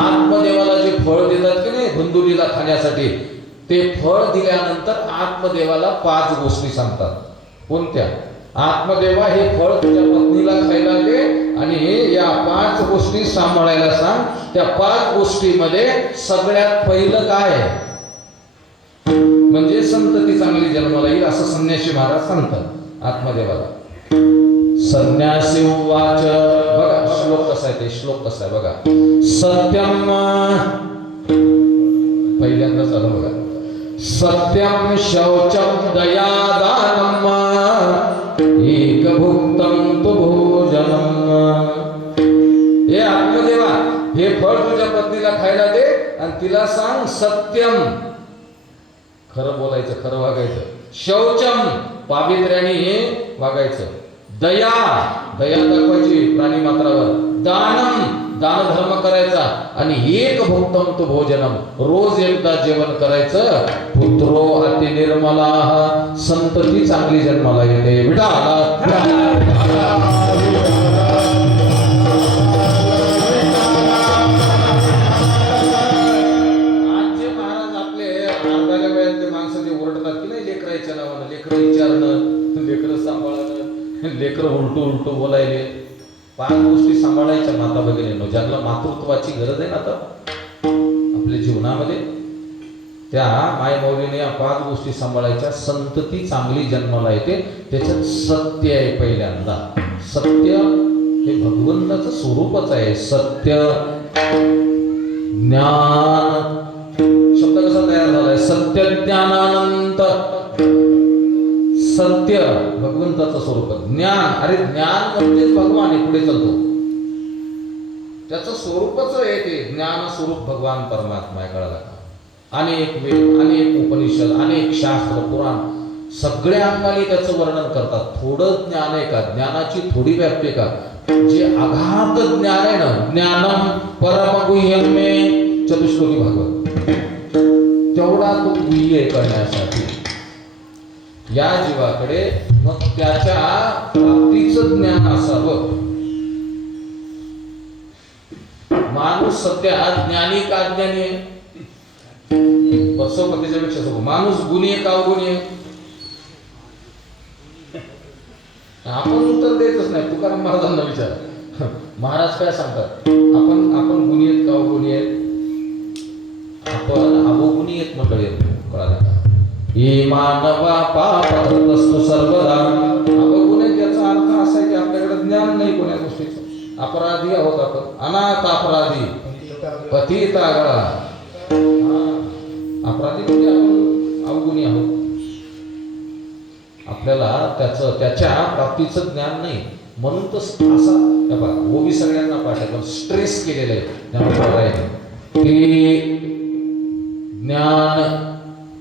आत्मदेवाला जे फळ देतात की नाही धुंदुलीला खाण्यासाठी, ते फळ दिल्यानंतर आत्मदेवाला 5 गोष्टी सांगतात. कोणत्या. आत्मदेवा हे फळ तुझ्या पत्नीला खायला दे आणि या 5 गोष्टी सांभाळायला सांग. त्या 5 गोष्टीमध्ये सगळ्यात पहिलं काय आहे, म्हणजे संतती चांगली जन्माला येईल असं संन्यासी महाराज सांगतात आत्मदेवाला. संन्यासी उवाच. बघा श्लोक कसा आहे, ते श्लोक कसा आहे बघा. सत्यम, पहिल्यांदाच आलं बघा. सत्यम शौचम दया दानम एक भुक्तम तु भोजनम. हे आत्मदेवा हे फळ तुझ्या पत्नीला खायला दे आणि तिला सांग सत्यम, खरं बोलायचं, खरं वागायचं. शौचम, पावित्र्याने हे वागायचं. दया, दया दाखवायची प्राणी मात्रावर. दानम, दान धर्म करायचा. आणि एक भुक्तम तु भोजनम, रोज एकदा जेवण करायचं. पुत्रो अति निर्मला, संतती चांगली जन्माला येते. लेकरं उलटू बोलायले. 5 गोष्टी सांभाळायच्या माता भगिनींनो. ज्यांना मातृत्वाची गरज आहे ना आता आपल्या जीवनामध्ये, त्या मायमौलीने या 5 गोष्टी सांभाळायच्या. संतती चांगली जन्माला येते. त्याच्यात सत्य आहे पहिल्यांदा. सत्य हे भगवंताचं स्वरूपच आहे. सत्य, ज्ञान, शब्द कसा तयार झालाय. सत्य ज्ञानानंत. सत्य भगवंताचं स्वरूप. ज्ञान, अरे ज्ञान म्हणजेच भगवान आहे. पुढे चालतो त्याचं स्वरूपच आहे ते. ज्ञान स्वरूप भगवान परमात्मा आहे. कळाला का. अनेक वेद, अनेक उपनिषद, अनेक शास्त्र, पुराण सगळ्या अंगाने त्याचं वर्णन करतात. थोडं ज्ञान आहे का, ज्ञानाची थोडी व्याप्ती आहे का. जे अगाध ज्ञान आहे ना, ज्ञानम परम गुह्यम मे चतुश्लोकी भागवत, तेवढा तो गुह्य करण्यासाठी या जीवाकडे मग त्याच्या प्राप्तीचं ज्ञान असावं. माणूस सध्या ज्ञानी का अज्ञानी आहे? बसवपतीच्या पेक्षा सोपं. माणूस गुणी आहे का अवगुणी आहे? आपण उत्तर देतच नाही. तुकाराम महाराजांना विचार, महाराज काय सांगतात? आपण गुणी आहेत का अवगुणी आहेत? आपण अवगुणी आहेत मंडळी आहेत. कळालं का? हे मानवा पाप असतो सर्वदा. अवगुण आहे याचा अर्थ असा आहे की आपल्याकडे ज्ञान नाही कोण्या गोष्टीचं. अपराधी आहोत आपण, अनाथ अपराधी, पतित आगळा. अपराधी म्हणजे आपण अवगुणी आहोत. आपल्याला त्याच्या प्राप्तीचं ज्ञान नाही म्हणून तर असा बघा ओबी सगळ्यांना पाठ पण स्ट्रेस केलेलं आहे की ज्ञान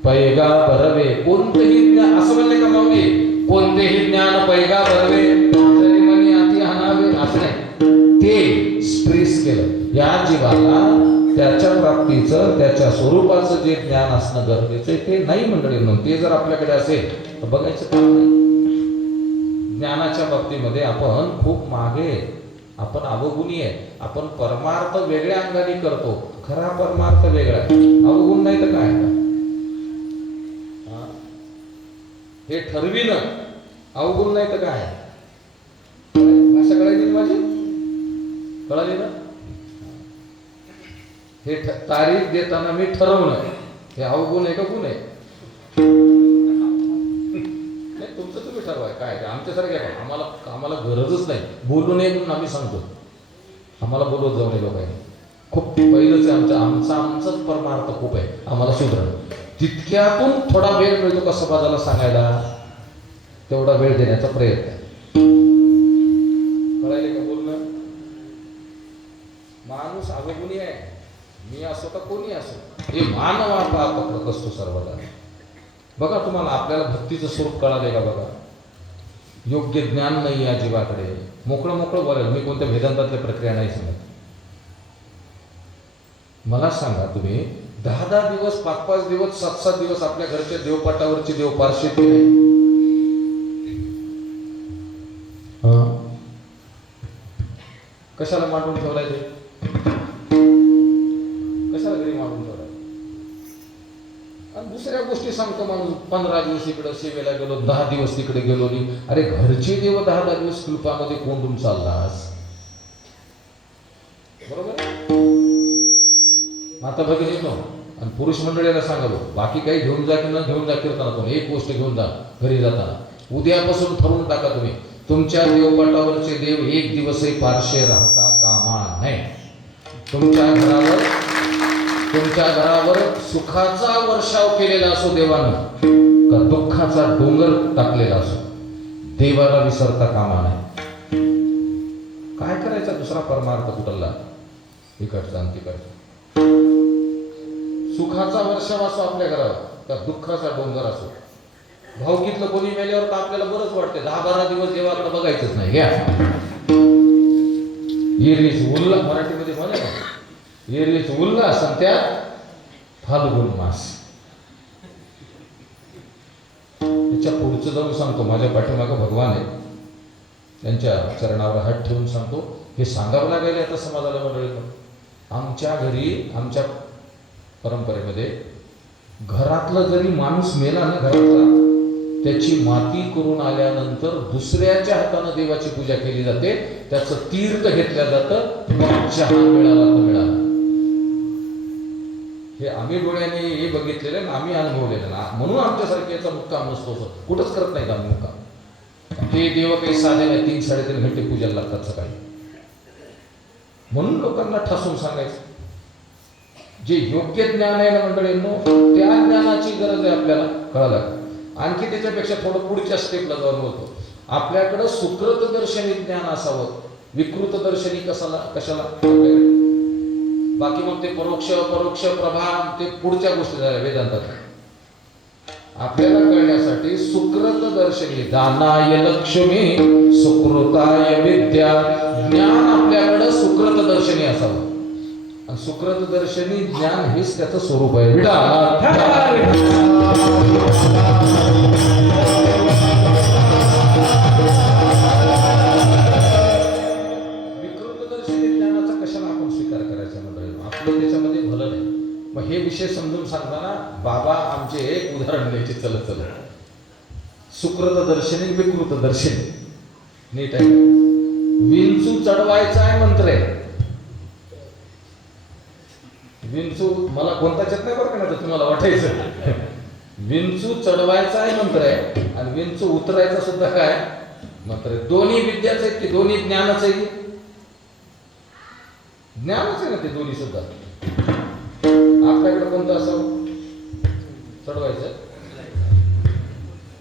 पैगा बरवे. कोणतेही ज्ञान असं म्हणले का माऊली? कोणतेही ज्ञान पैगा बरवे तरी मनी अति हाणावे असं नाही. ते स्ट्रेस केलं. या जीवाला त्याच्या प्राप्तीचं त्याच्या स्वरूपाचं जे ज्ञान असणं गरजेचं आहे ते नाही मंडळी. म्हणून ते जर आपल्याकडे असेल तर बघायचं काम नाही. ज्ञानाच्या बाबतीमध्ये आपण खूप मागे, आपण अवगुणी आहे. आपण परमार्थ वेगळ्या अंगाने करतो, खरा परमार्थ वेगळा. अवगुण नाही तर काय? हे ठरविणं अवगुण नाही तर काय? भाषा कळायची माझी? कळाली ना? हे तारीख देताना मी ठरवणं हे अवगुण आहे का गुण आहे? नाही, तुमचं तुम्ही ठरवाय. काय आमच्यासारखे आहे? आम्हाला गरजच नाही. बोलू नये म्हणून आम्ही सांगतो. आम्हाला बोलवत जाऊ नये लोकांनी. खूप पहिलंच आहे आमचाच परमार्थ खूप आहे. आम्हाला सुधरण तितक्यातून थोडा वेळ मिळतो का समाजाला सांगायला, तेवढा वेळ देण्याचा प्रयत्न आहे. कळायले का बोलणं? माणूस अवगुणी आहे. मी असो का कोणी असो, हे मानव पकडत असतो सर्वदा. बघा तुम्हाला आपल्याला भक्तीचं स्वरूप कळाले का? बघा योग्य ज्ञान नाही या जीवाकडे. मोकळं बोलायला मी कोणत्या वेदांतातल्या प्रक्रिया नाही सांगत. मला सांगा तुम्ही 10 दिवस 5 दिवस 7 दिवस आपल्या घरच्या देवपाटावरची देवपारशी केले, कशाला मांडून ठेवलाय ते? कशाला घरी मांडून ठेवलाय? आणि दुसऱ्या गोष्टी सांगतो माणूस. 15 दिवस इकडं सेवेला गेलो, 10 दिवस तिकडे गेलो नाही. अरे घरचे देव 10 दिवस कृपामध्ये कोंडून चाललास, बरोबर? आता भगिनीनो आणि पुरुष मंडळीला सांगालो, बाकी काही घेऊन जा की न घेऊन जा कीर्तनातून एक गोष्ट घेऊन जा घरी जाताना. उद्यापासून ठरवून टाका तुम्ही, तुमच्या देवपाटावरचे देव एक दिवसही पारशे राहता कामा नये. तुमच्या घरावर सुखाचा वर्षाव केलेला असो देवानं, का दुःखाचा डोंगर टाकलेला असो, देवाला विसरता कामा नये. काय करायचा दुसरा परमार्थ कुठला? इकडचा आणि तिकडचा. सुखाचा वर्षाव असो आपल्या घरावर, त्या दुःखाचा डोंगर असो. भाऊकीतलं कोणी मेल्यावर तर आपल्याला बरंच वाटते. 10-12 दिवस देवाकडे बघायचंच नाही. घ्या येरलीच उल्हास, मराठीमध्ये म्हणे ना, येरलीच उल्हास आणि त्यात फाल्गुन मास. त्याच्या पुढचं जाऊन सांगतो. माझ्या पाठीमागं भगवान आहे, त्यांच्या चरणावर हात ठेवून सांगतो. हे सांगावं लागेल आता समाजाला मंडळी. आमच्या घरी, आमच्या परंपरेमध्ये घरातला जरी माणूस मेला ना, घरातला, त्याची माती करून आल्यानंतर दुसऱ्याच्या हाताने देवाची पूजा केली जाते. त्याचं तीर्थ घेतलं जातं. मग चहा मिळाला तर मिळाला. हे आम्ही डोळ्याने हे बघितलेलं ना, आम्ही अनुभवलेलं ना. म्हणून आमच्यासारखे याचा मुक्काम नसतो. कुठंच करत नाही आम्ही मुक्काम. ते देव काही साधे नाही. 3-3.5 घंटे पूजाला लागतात सकाळी. म्हणून लोकांना ठासून सांगायचं, जे योग्य ज्ञान आहे ना मंडळींनो, त्या ज्ञानाची गरज आहे आपल्याला. कळालं? आणखी त्याच्यापेक्षा थोडं पुढच्या स्टेपला जाऊन होतो. आपल्याकडं सुकृत दर्शनी ज्ञान असावं. विकृत दर्शनी कशाला? बाकी मग ते परोक्ष अपरोक्ष प्रभाव ते पुढच्या गोष्टी झाल्या वेदांतात. आपल्याला कळण्यासाठी सुकृत दर्शनी, दानाय लक्ष्मी सुकृताय विद्या, ज्ञान आपल्याकडं सुकृत दर्शनी असावं. सुकृत दर्शनी ज्ञान हेच त्याचं स्वरूप आहे. विकृत दर्शनी ज्ञानाचा कशाला आपण स्वीकार करायचा? आपलं त्याच्यामध्ये भलं नाही. मग हे विषय समजून सांगताना बाबा आमचे एक उदाहरण द्यायचे चलत चलत. सुकृत दर्शनी विकृत दर्शनी. नीट आहे. विंचू चढवायचा आहे मंत्र आहे. विंचू मला कोणताच येत नाही बरं का, नाही तर तुम्हाला वाटायचं. विंचू चढवायचा आहे मंत्र आहे आणि विंचू उतरायचा सुद्धा काय मंत्र आहे. दोन्ही विद्याच आहेत की दोन्ही ज्ञानच आहे. ज्ञानच आहे ना ते दोन्ही सुद्धा. आपल्याकडे कोणतं असावं? चढवायचं.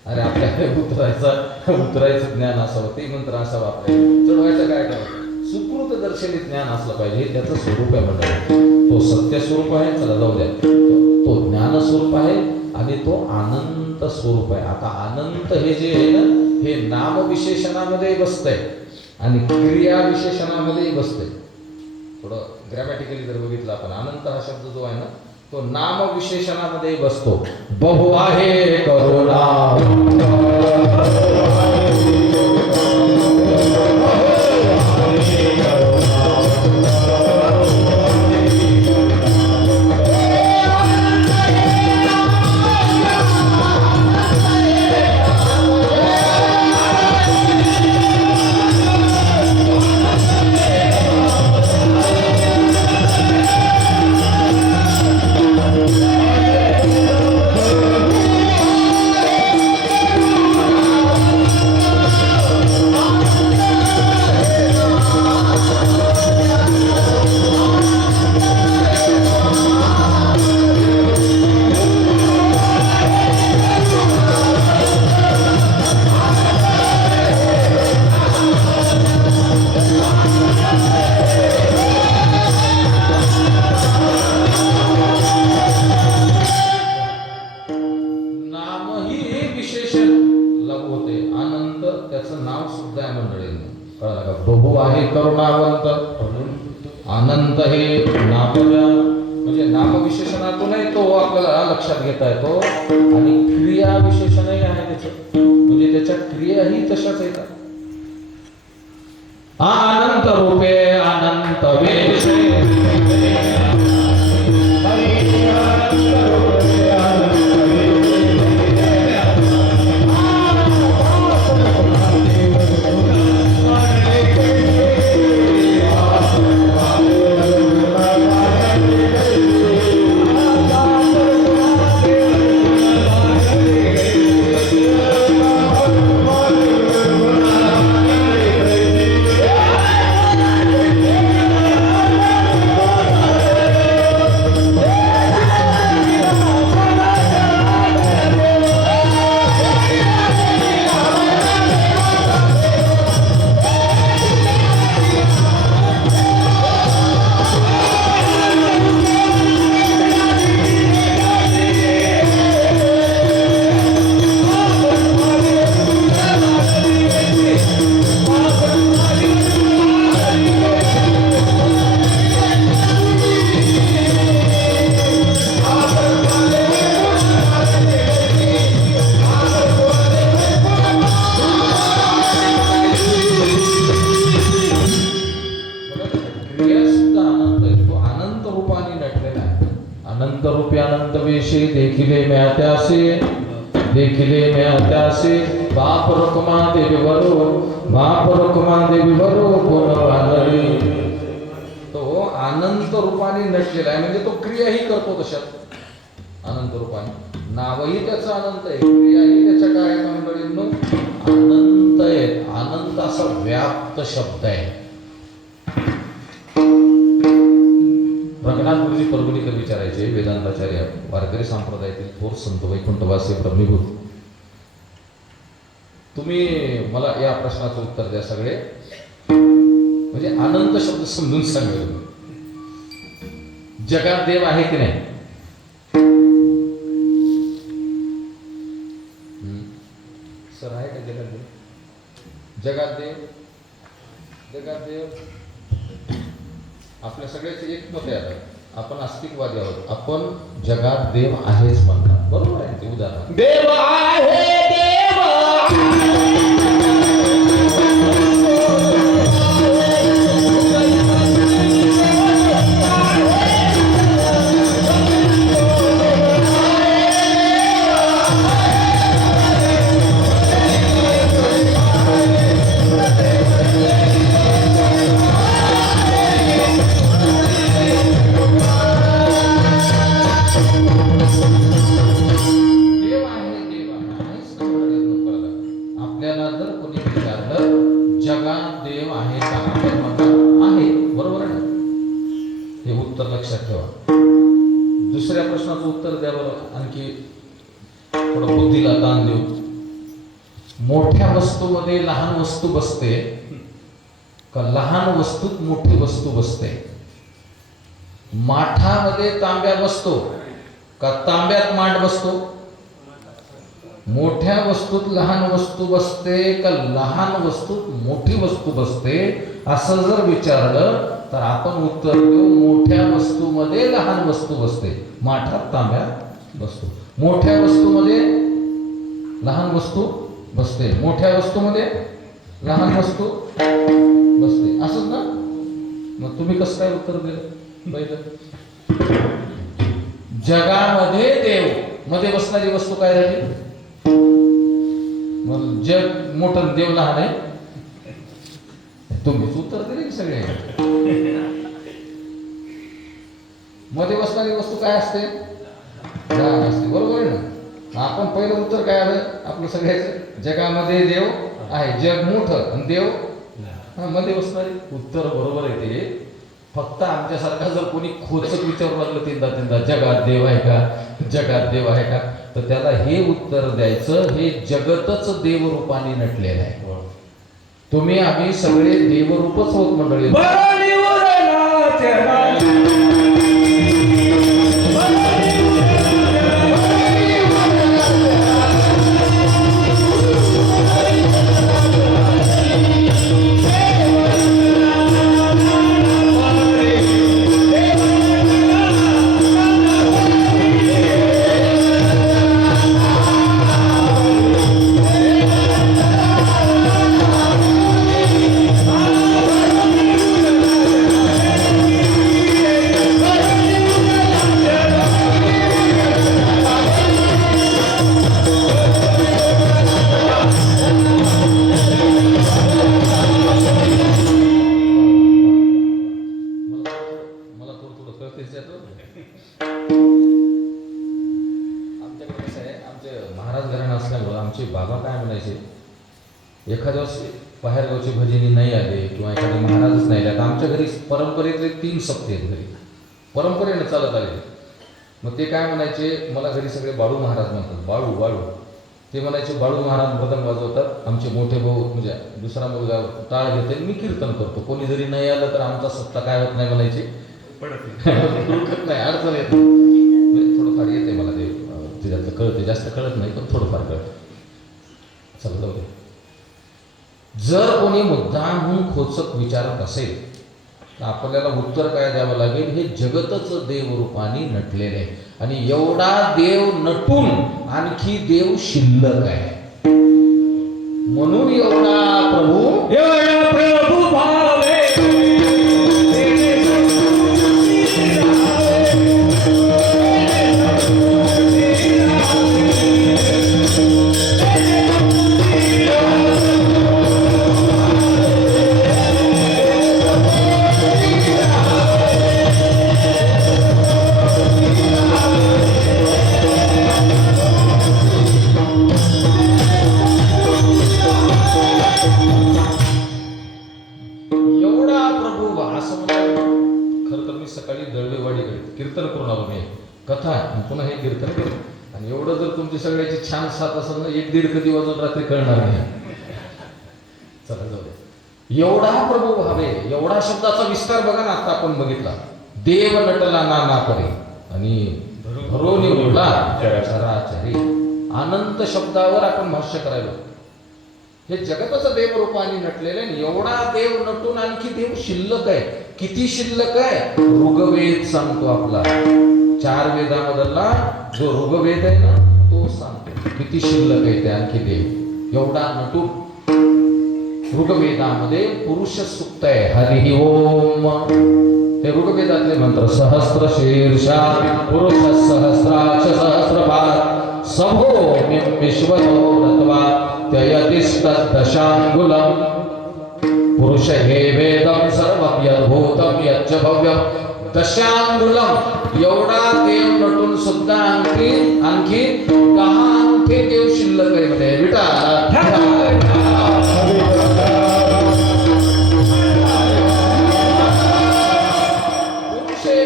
अरे आपल्याकडे उतरायचं ज्ञान असावं, ते मंत्र असावं. आपल्याला चढवायचं काय करावं? सुकृत दर्शनी ज्ञान असलं पाहिजे. त्याचं स्वरूप आहे म्हणजे तो सत्य स्वरूप आहे. चला जाऊ द्या. तो ज्ञान स्वरूप आहे आणि तो आनंद स्वरूप आहे. आता आनंद हे जे आहे ना, हे नाम विशेषणामध्ये बसतंय आणि क्रिया विशेषणामध्ये बसतंय. थोडं ग्रॅमॅटिकली जर बघितलं आपण, अनंत हा शब्द जो आहे ना, तो नाम विशेषणामध्ये बसतो. बहु आहे करुणा बहु आहे करुणावंत. अनंत हे नामव्या म्हणजे नामविशेषणातूनही तो आपल्याला लक्षात घेता येतो आणि क्रिया विशेषणही आहे त्याचं, म्हणजे त्याच्या क्रियाही तशाच येतात. अनंत रूपे अनंत वेशे अनंत रूपी अनंत वेशी देखिले म्यात्यासे देखिले म्यात्यासे बाप रखमा देवी वरो कोण बांधळे. तो अनंत रूपाने नटलेला आहे म्हणजे तो क्रियाही करतो तशात अनंत रूपाने. नावही त्याचं अनंत आहे, क्रियाही त्याच्या काय मंडळींनो अनंत आहे. अनंत असा व्याप्त शब्द आहे. रंगनाथ गुरुजी परभणीकर विचारायचे, वेदांताचार्य वारकरी संप्रदायातील थोर संत वैकुंठवासी ब्रह्मीभूत. तुम्ही मला या प्रश्नाचं उत्तर द्या सगळे. म्हणजे अनंत शब्द समजून सांगेल. जगात देव आहे की नाही? सर आहे का जगात देव? जगात देव आपल्या सगळ्याचे एक मत आहे. आपण आस्तिकवादी आहोत. आपण जगात देव आहेच म्हणतात. बरोबर आहे ते उदाहरण. देव आहे देव हे उत्तर लक्षात ठेवा. दुसऱ्या प्रश्नाचं उत्तर द्या बरं, आणखी थोडं बुद्धीला ताण देऊ. मोठ्या वस्तूमध्ये लहान वस्तू बसते का लहान वस्तूत मोठी वस्तू बसते? माठामध्ये तांब्या बसतो का तांब्यात माठ बसतो? मोठ्या वस्तूत लहान वस्तू बसते का लहान वस्तूत मोठी वस्तू बसते? असं जर विचारलं तर आपण उत्तर देऊ मोठ्या वस्तूमध्ये लहान वस्तू बसते, माठात तांब्या बसतो. मोठ्या वस्तूमध्ये लहान वस्तू बसते, मोठ्या वस्तूमध्ये लहान वस्तू बसते, असंच ना? मग तुम्ही कसं काय उत्तर दिलं? पहिलं जगामध्ये देव मध्ये बसणारी वस्तू काय झाली? मग जग मोठं देव लहान आहे? तुम्हीच उत्तर दिले की सगळे. मध्ये बसणारी वस्तू काय असते? लहान असते, बरोबर आहे ना? आपण पहिलं उत्तर काय आलं आपलं सगळ्याचं? जगामध्ये देव आहे, जग मोठं आणि देव मध्ये बसणारी. उत्तर बरोबर आहे ते. फक्त आमच्यासारखा जर कोणी खोचक विचारू लागलं तीनदा जगात देव आहे का, जगात देव आहे का, तर त्याला हे उत्तर द्यायचं हे जगतच देवरूपाने नटलेलं आहे. तुम्ही आम्ही सगळे देवरूपच होत मंडळी. आमच्याकडे कसं आहे, आमचे महाराज घराणं असल्यामुळं आमचे बाबा काय म्हणायचे, एखाद्या वर्षी बाहेरगावचे भजनी नाही आले किंवा एखादे महाराजच नाही आले, तर आमच्या घरी परंपरेतले 3 सप्ते आहेत घरी, परंपरेने चालत आले. मग ते काय म्हणायचे, मला घरी सगळे बाळू महाराज म्हणतात, बाळू बाळू. ते म्हणायचे बाळू महाराज मृदंग वाजवतात, आमचे मोठे भाऊ म्हणजे दुसरा मुलगा टाळ घेते, मी कीर्तन करतो. कोणी जरी नाही आलं तर आमचा सप्ताह काय होत नाही म्हणायचे, दुखत नाही, अडचण येत नाही. थोडंफार येते मला ते त्याच्यातलं कळते, जास्त कळत नाही पण थोडंफार कळतं. चला जाऊ दे. जर कोणी मुद्दामहून खोचक विचारत असेल तर आपल्याला उत्तर काय द्यावं लागेल, हे जगतच देवरूपाने नटलेले आहे आणि एवढा देव नटून आणखी देव शिल्लक आहे. म्हणून एवढा प्रभू भावे कीर्तन करून आलो मी, कथा आणि पुन्हा हे कीर्तन केलं. आणि एवढं जर तुमची सगळ्याची छान साथ असेल ना, 1-1.5 कधी वाजून रात्री कळणार नाही. चला जाऊ दे. एवढा प्रभू भावे, एवढा शब्दाचा विस्तार बघा ना, आता आपण बघितला. देव नटला नाना परे आणि भरोनी उडला चराचरी. अनंत शब्दावर आपण भाष्य करायलो. हे जगतच देवरूपाने नटलेले. एवढा देव नटून आणखी देव शिल्लक आहे. किती शिल्लक आहे? ऋग्वेद सांगतो आपला. 4 वेदामधला जो ऋग्वेद आहे ना, तो सांगतो किती शिल्लक आहे ते आणखी देव. एवढा नटून ऋग्वेदामध्ये पुरुष सूक्त आहे. हरि ओम हे ऋग्वेदातले मंत्र. सहस्र शीर्षा पुरुष सहस्राक्ष सहस्रपाद सभो विश्वतो रत्वा त्ययतिस्तद्दशांगुलम् पुरुष हे वेदम सर्वं यद्भूतं यच्च भव्यं दशांगुलम. एवढा देव नटून सुद्धा आणखी 10 अंगठी देव शिल्लक आहे म्हणे. पुरुषे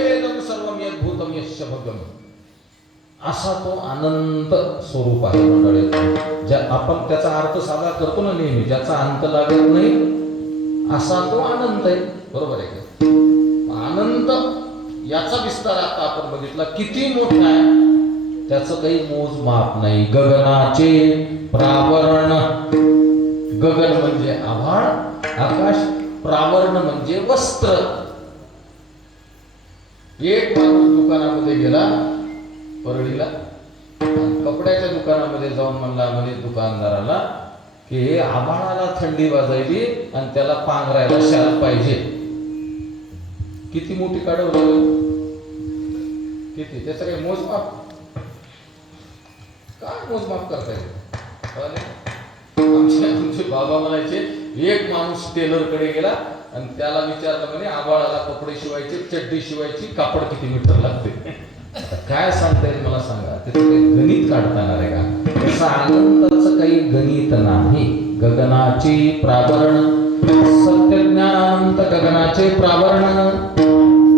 असा तो अनंत स्वरूप आहे मंडळी. ज्या आपण त्याचा अर्थ साधा करतो ना नेहमी, ज्याचा अंत लागत नाही असा तो अनंत आहे. बरोबर आहे का? अनंत याचा विस्तार आता आपण बघितला किती मोठा आहे, त्याचं काही मोजमाप नाही. गगनाचे प्रावरण, गगन म्हणजे आभाळ, आकाश, प्रावरण म्हणजे वस्त्र. एक माणूस दुकानामध्ये गेला परळीला, कपड्याच्या दुकानामध्ये जाऊन म्हणला म्हणे दुकानदाराला की हे आभाळाला थंडी वाजायची आणि त्याला पांघरायला शाल पाहिजे. किती मोठी काढवलं, किती त्याचं काही मोजमाप, काय मोजमाप करता येईल. आमचे बाबा म्हणायचे एक माणूस टेलर कडे गेला आणि त्याला विचारलं म्हणे आभाळाला कपडे शिवायचे, चड्डी शिवायची, कापड किती मीटर लागते. काय सांगता येईल मला सांगा, त्याचं काही गणित काढता येणार आहे का? तसं आनंदाचं काही गणित नाही. गगनाची प्रावरण, सत्यज्ञानांत गगनाचे प्रावरण,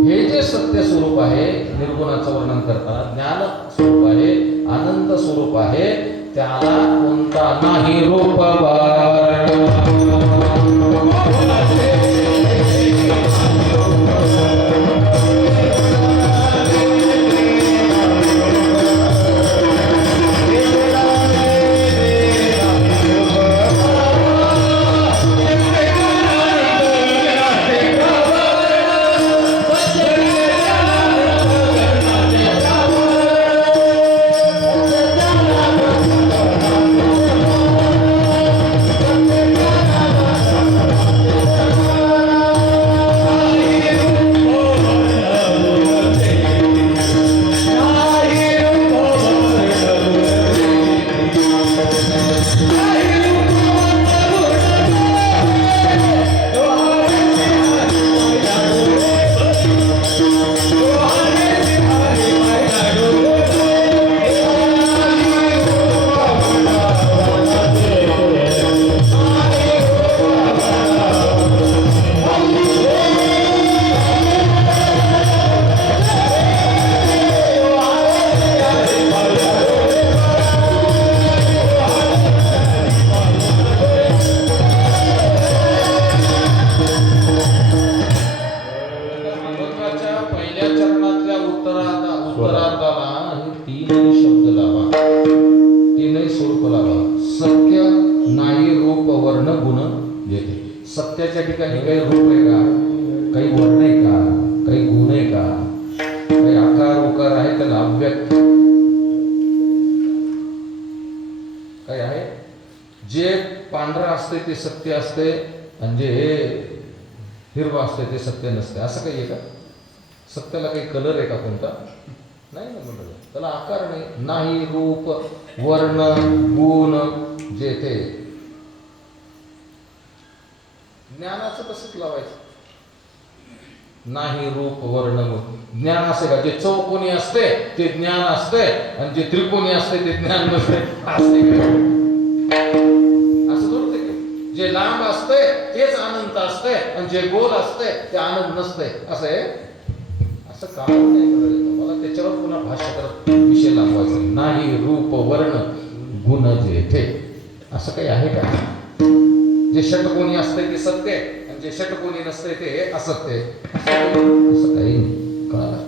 हे जे सत्य स्वरूप आहे निर्गुणाचं वर्णन करताना, ज्ञान स्वरूप आहे, आनंद स्वरूप आहे, त्याला कोणता नाही रूप सत्याच्या ठिकाणी काही रूप आहे का, काही वर्ण आहे का, काही गुण आहे का, काही आकार उकार आहे त्याला अव्यक्त काही आहे. जे पांढरा असते ते सत्य असते आणि जे हिरवा असते ते सत्य नसते, असं काही आहे का? सत्याला काही कलर आहे का कोणता? नाही ना म्हणलं, त्याला आकार नाही रूप वर्ण गुण जे ते. ज्ञानाचं कसं लावायचं? नाही रूप वर्ण गुण. ज्ञान असे का जे चौकोनी असते ते ज्ञान असते आणि जे त्रिकोणी असते ते ज्ञान नसते, असं थोडं. जे लांब असते तेच अनंत असते आणि जे गोल असते ते आनंद नसते, असं आहे. असं काम नाही करायचं मला, त्याच्यावर पुन्हा भाष्य करत विषय लांबवायचा नाही. रूप वर्ण गुण जे थे असं काही आहे का? जे षटकोनी असते ते सत्य आणि जे षटकोनी नसते ते असत्य, असं काही कळालं.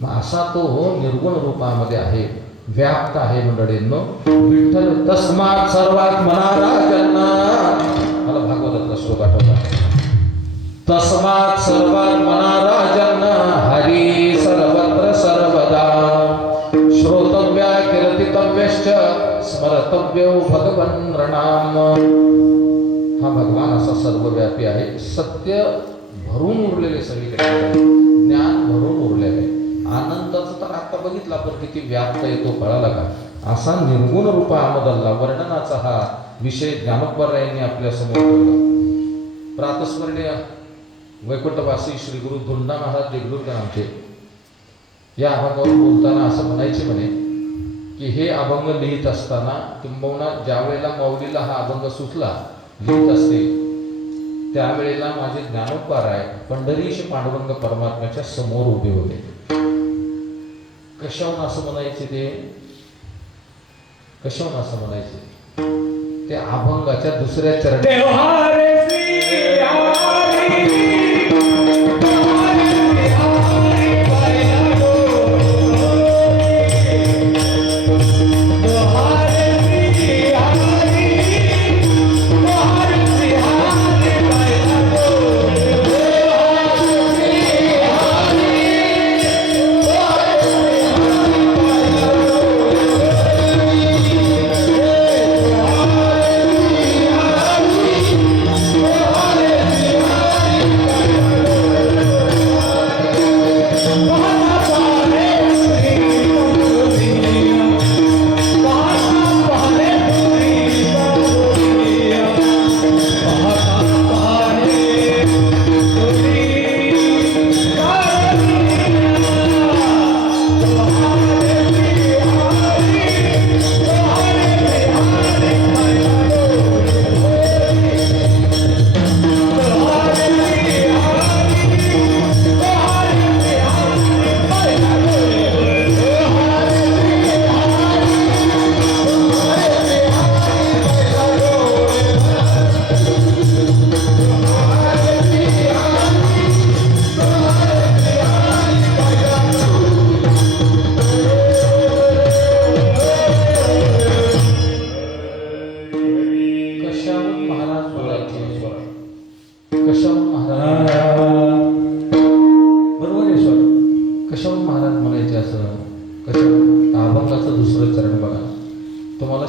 मग असा तो निर्गुण रूपामध्ये आहे, व्याप्त आहे मंडळींनो. विठ्ठल तस्मात सर्वात मनाराजांना, मला भागवतातला श्लोक आठवला, तस्मात सर्वात मनाराजांना हरी सर्वत्र सर्वदा श्रोतव्या कीर्तितव्यश्च स्मरतव्यो भगवन् रणाम. हा भगवान असा सर्वव्यापी आहे, सत्य भरून उरलेले सगळीकडे, ज्ञान भरून उरलेले, आनंदाचं तर आता बघितलं आपण किती व्याप्त येतो, कळाला का? असा निर्गुण रूपामधला वर्णनाचा हा विषय ज्ञानोबरायांनी आपल्या समोर ठेवला. प्रातस्मरणीय वैकुंठवासी श्री गुरु धोंडा महाराज देगलूरकर आमचे या अभंगावर बोलताना असं म्हणायचे म्हणे की हे अभंग लिहित असताना किंबहुना ज्या वेळेला माऊलीला हा अभंग सुचला लिहित असते त्यावेळेला माझे ज्ञानोबराय पंढरीश पांडुरंग परमात्म्याच्या समोर उभे होते. कशाहून असं म्हणायचे ते? कशाहून असं म्हणायचे ते? अभंगाच्या दुसऱ्या चरणात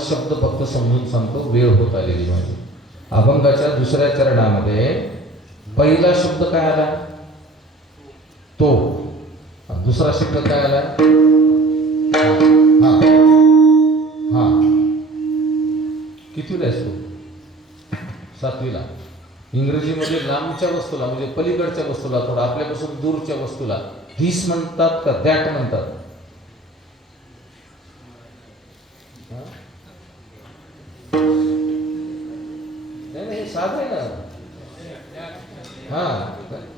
शब्द फक्त समजून सांगतो, वेळ होत आलेली माझी. अभंगाच्या दुसऱ्या चरणामध्ये पहिला शब्द काय आला? तो. दुसरा शब्द काय आला? हा हा. कितवीला आहेस तू? 7वीला. इंग्रजीमध्ये लांबच्या वस्तूला म्हणजे पलीकडच्या वस्तूला, थोडं आपल्यापासून दूरच्या वस्तूला धिस म्हणतात का दॅट म्हणतात? साध आहे ना. हा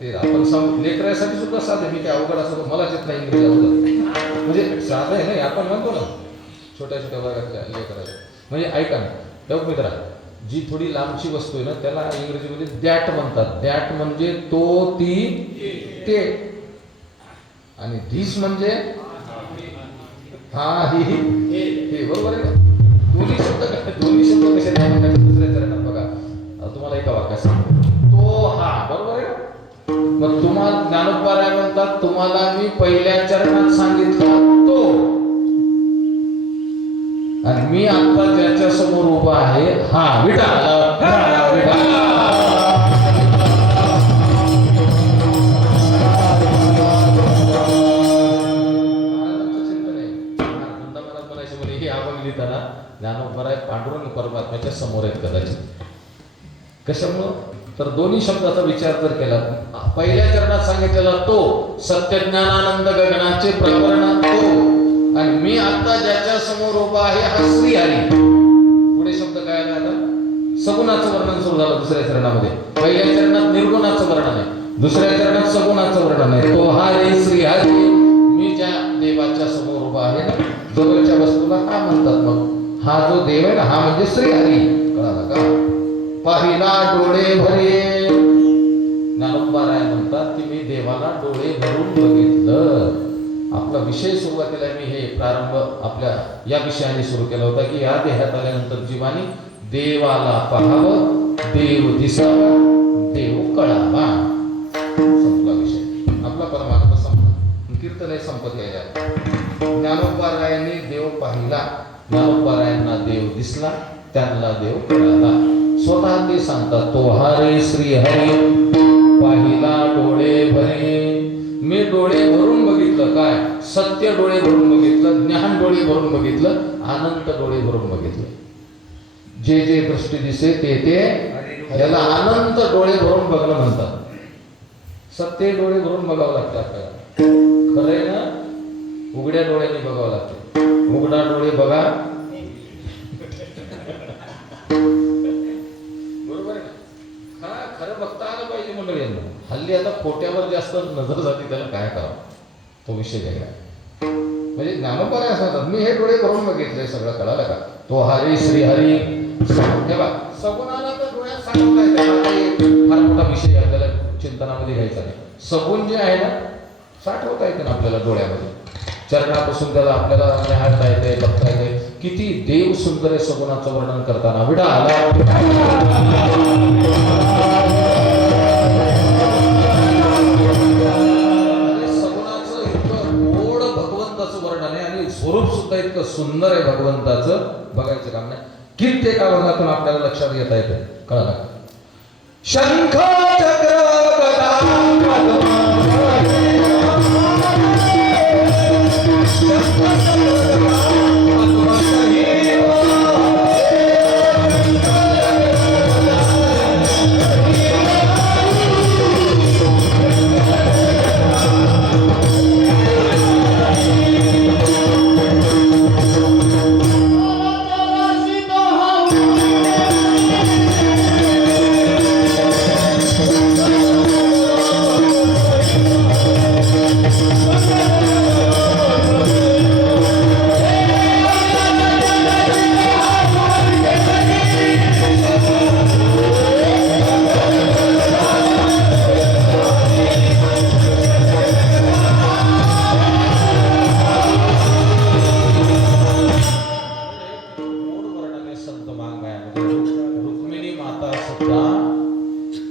ते आपण लेकरासाठी सुद्धा साध आहे. मी काय अवघड असं मलाच येत नाही इंग्रजी अवघड, म्हणजे साध आहे ना. आपण म्हणतो ना छोट्या छोट्या वर्गातल्या लेकराला. म्हणजे ऐका ना तेव्हा मित्रा, जी थोडी लांबची वस्तू आहे ना त्याला इंग्रजीमध्ये दॅट म्हणतात. दॅट म्हणजे तो, ती, ते. आणि धिस म्हणजे हा, ही, हे. बरोबर आहे ना. दोन्ही शब्द कसे नाही दुसऱ्या चरणात बघा. तुम्हाला एका वाक्यात सांगतो, तो हा. बरोबर आहे. मग तुम्हाला ज्ञानोबा म्हणतात, तुम्हाला मी पहिल्या चरणात सांगितलं तो, आणि मी आता ज्याच्या समोर उभा आहे हा. ज्ञानोबा पांडुरंग परमात्म्याच्या समोर आहेत कदाचित. कशामुळं? तर दोन्ही शब्दाचा विचार जर केला, पहिल्या चरणात सांगितलेला तो सत्यज्ञानानंद गगनाचे प्रवरण तो, आणि मी आता ज्याच्या समोर उभा आहे हा श्री हरी. पुढे शब्द काय आला आता? सगुणाचं वर्णन सुरू झालं दुसऱ्या चरणामध्ये. पहिल्या चरणात निर्गुणाचं वर्णन आहे, दुसऱ्या चरणात सगुणाचं वर्णन आहे. तो हा रे श्री हरी. मी ज्या देवाच्या समोर उभा आहे ना, जवळच्या वस्तूला हा म्हणतात. मग हा जो देव आहे ना हा म्हणजे श्री हरी. कळाला का? पाहिला डोळे भरे. ज्ञानोबा राय म्हणतात की मी देवाला डोळे भरून बघितलं. आपला विषय सुरुवातीला मी हे प्रारंभ आपल्या या विषयाने सुरू केला होता की या देहात आल्यानंतर जीवानी देवाला पाहावं, देव दिसावा, देव कळावा. संपला विषय आपला. परमात्मा संपला. कीर्तन संपत गेला. ज्ञानोबा रायांनी देव पाहिला, ज्ञानोबा रायांना देव दिसला, त्यांना देव कळाला. स्वतः ते सांगतात, तो हा रे श्री हरी पाहिला डोळे भरे. मी डोळे भरून बघितलं. काय? सत्य डोळे भरून बघितलं, ज्ञान डोळे भरून बघितलं, आनंद डोळे भरून बघितलं. जे जे दृष्टी दिसे ते ते याला अनंत डोळे भरून बघणं म्हणतात. सत्य डोळे भरून बघावं लागतं आपल्याला. खरंय ना? उघड्या डोळ्यांनी बघावं लागतं. उघडा डोळे बघा. बरोबर आहे ना? हा, खरं बघता आलं पाहिजे मंडळींना. हल्ली आता खोट्यावर जास्त नजर जाते, त्याला काय करावं तो विषय वेगळा. म्हणजे ज्ञानोबा असतात. मी हे डोळे भरून बघितले, सगळं कळालं का? तो हरी श्री हरी तेव्हा सगुणाला तर डोळ्यात सांगता येते. हा काही फार मोठा विषय आपल्याला चिंतनामध्ये घ्यायचा नाही. सगुण जे आहे ना साठवता येते ना आपल्याला डोळ्यामध्ये. चरणापासून त्याला आपल्याला निहाळता येते, बघता येते. किती देव सुंदर आहे सगुणाचं वर्णन करताना. विडा आला सगुणाचं इतकं गोड भगवंताचं वर्णन आहे आणि स्वरूप सुद्धा इतकं सुंदर आहे भगवंताचं, बघायचं काम नाही. कित्येका वर्णातून आपल्याला लक्षात घेता येते. कळलं? शंख चक्र गदा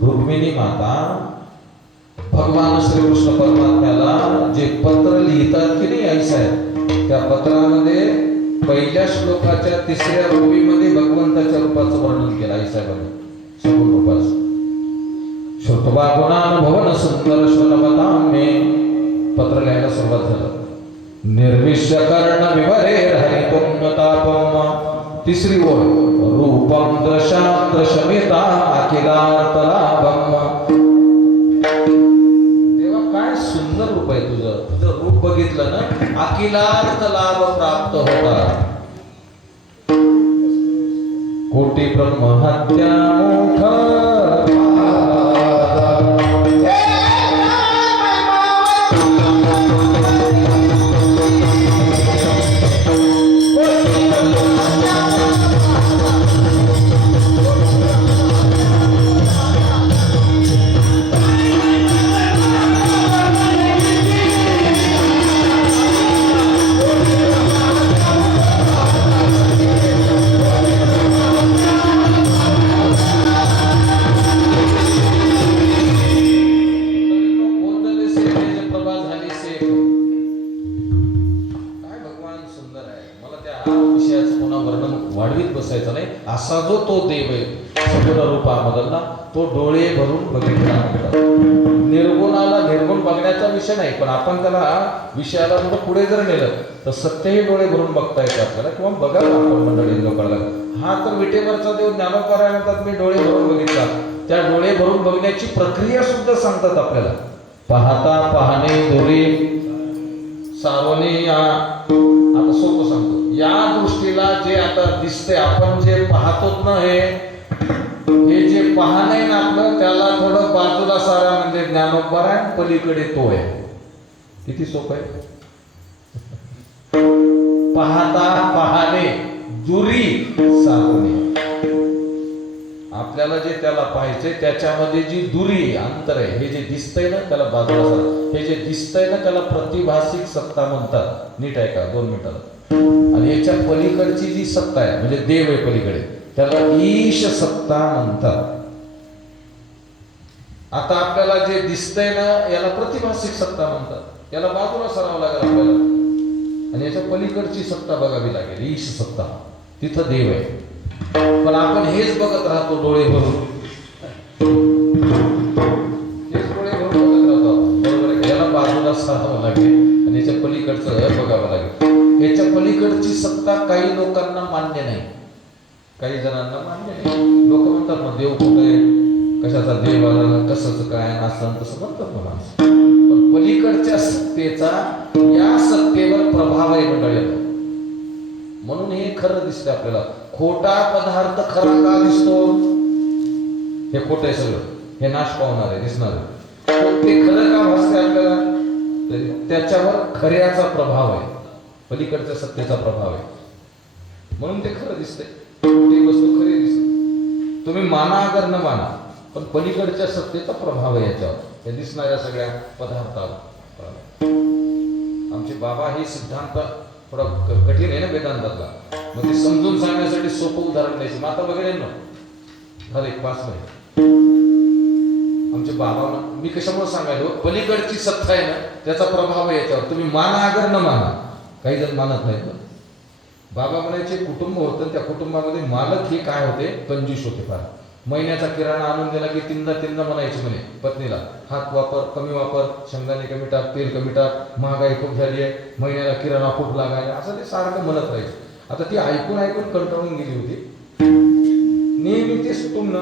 रुक्मिणी माता भगवान श्रीकृष्ण परमात्म्याला जे पत्र लिहितात की नाही आई साहेब, त्या पत्रामध्ये पहिल्या श्लोकाच्या 3ऱ्या ओळीमध्ये भगवंताच्या रूपाचं वर्णन केलं आई साहेबांनी, सगुण रूपाचं. श्रुत्वा गुणानुभवन सुंदर श्वलवतामे पत्र लिहायला सुरुवात झालं. निर्विश्य कर्ण विवरे हरिपुण्यतापम 3री ओळ रूपम दृशामिता अखिलातलाभम. देवा काय सुंदर रूप आहे तुझं. तुझं रूप बघितलं ना अखिलार्थ लाभ प्राप्त होता. कोटी ब्रह्महत्या मोख वाढवीत बसायचं नाही. असा जो तो देव आहे सगुण रूपामधला, तो डोळे भरून बघितला म्हणतात. निर्गुणाला निर्गुण बघण्याचा विषय नाही, पण आपण त्याला विषयाला पुढे जर नेलं तर सत्यही डोळे भरून बघता येतं आपल्याला, किंवा बघा आपण मंडळी लोकांना. हा तर विटेवरचा देव ज्ञानोबा म्हणतात मी डोळे भरून बघितला. त्या डोळे भरून बघण्याची प्रक्रिया सुद्धा सांगतात आपल्याला. पाहता पाहणे दोरे सारोने. आता सोपं सांगतो, या दृष्टीला जे आता दिसते, आपण जे पाहतोत ना हे जे पाहणं आहे ना आपलं, त्याला थोडं बाजूला सारा म्हणजे ज्ञानोबा आहे, पलीकडे तो आहे. किती सोपं आहे. पाहता पाहणे दुरी सारोने. आपल्याला जे त्याला पाहायचंय त्याच्यामध्ये जी दुरी अंतर आहे, हे जे दिसतंय ना त्याला बाजूला सारा. हे जे दिसतंय ना त्याला प्रतिभासिक सत्ता म्हणतात. नीट आहे का? 2 मिनिटाला. आणि याच्या पलीकडची जी सत्ता आहे म्हणजे देव आहे पलीकडे, त्याला ईश सत्ता म्हणतात. आता आपल्याला जे दिसतंय ना याला प्रतिभासिक सत्ता म्हणतात. याला बाजूला सरावं लागेल आपल्याला, आणि याच्या पलीकडची सत्ता बघावी लागेल, ईश सत्ता. तिथं देव आहे. पण आपण हेच बघत राहतो डोळे भरून, हेच डोळे भरून बघत राहतो. बरोबर आहे. याला बाजूला सरावं लागेल आणि याच्या पलीकडचं बघावं लागेल. याच्या पलीकडची सत्ता काही लोकांना मान्य नाही, काही जणांना मान्य नाही. लोक म्हणतात मग देव कुठे, कशाचा देव आला, कसंच काय, असं तसं म्हणतात मला. पण पलीकडच्या सत्तेचा या सत्तेवर प्रभाव आहे मंडळी. म्हणून हे खरं दिसतं आपल्याला. खोटा पदार्थ खरा का दिसतो? हे खोटं आहे सगळं, हे नाश पावणार आहे, दिसणार आहे. ते खरं का भासते आपल्याला? त्याच्यावर खऱ्याचा प्रभाव आहे. पलीकडच्या सत्तेचा प्रभाव आहे, म्हणून ते खरं दिसतंय, ती वस्तू खरी दिसते. तुम्ही माना अगर न माना, पण पलीकडच्या सत्तेचा प्रभाव आहे याच्यावर, या दिसणाऱ्या सगळ्या पदार्थावर. आमचे बाबा हे सिद्धांत थोडा कठीण आहे ना वेदांतातला, मग ते समजून सांगण्यासाठी सोपं उदाहरण द्यायचे. माता वगैरे ना झालं एक 5 मिनिट. आमचे बाबा मी कशामुळे सांगायलो, पलीकडची सत्ता आहे ना त्याचा प्रभाव आहे याच्यावर. तुम्ही माना अगर न माना, काही जण मानत नाहीत ना. बाबा म्हणायचे कुटुंब होतं, त्या कुटुंबामध्ये मालक हे काय होते, कंजूस होते फार. महिन्याचा किराणा आणून दिला की तीनदा म्हणायचे म्हणे पत्नीला, हात वापर, कमी वापर, शेंगदाणे कमी टाक, तेल कमी टाक, महागाई खूप झाली आहे, महिन्याला किराणा खूप लागायला, असं ते सारखं म्हणत राहायचे. आता ती ऐकून कंटाळून गेली होती, नेहमी ते सुटून ना.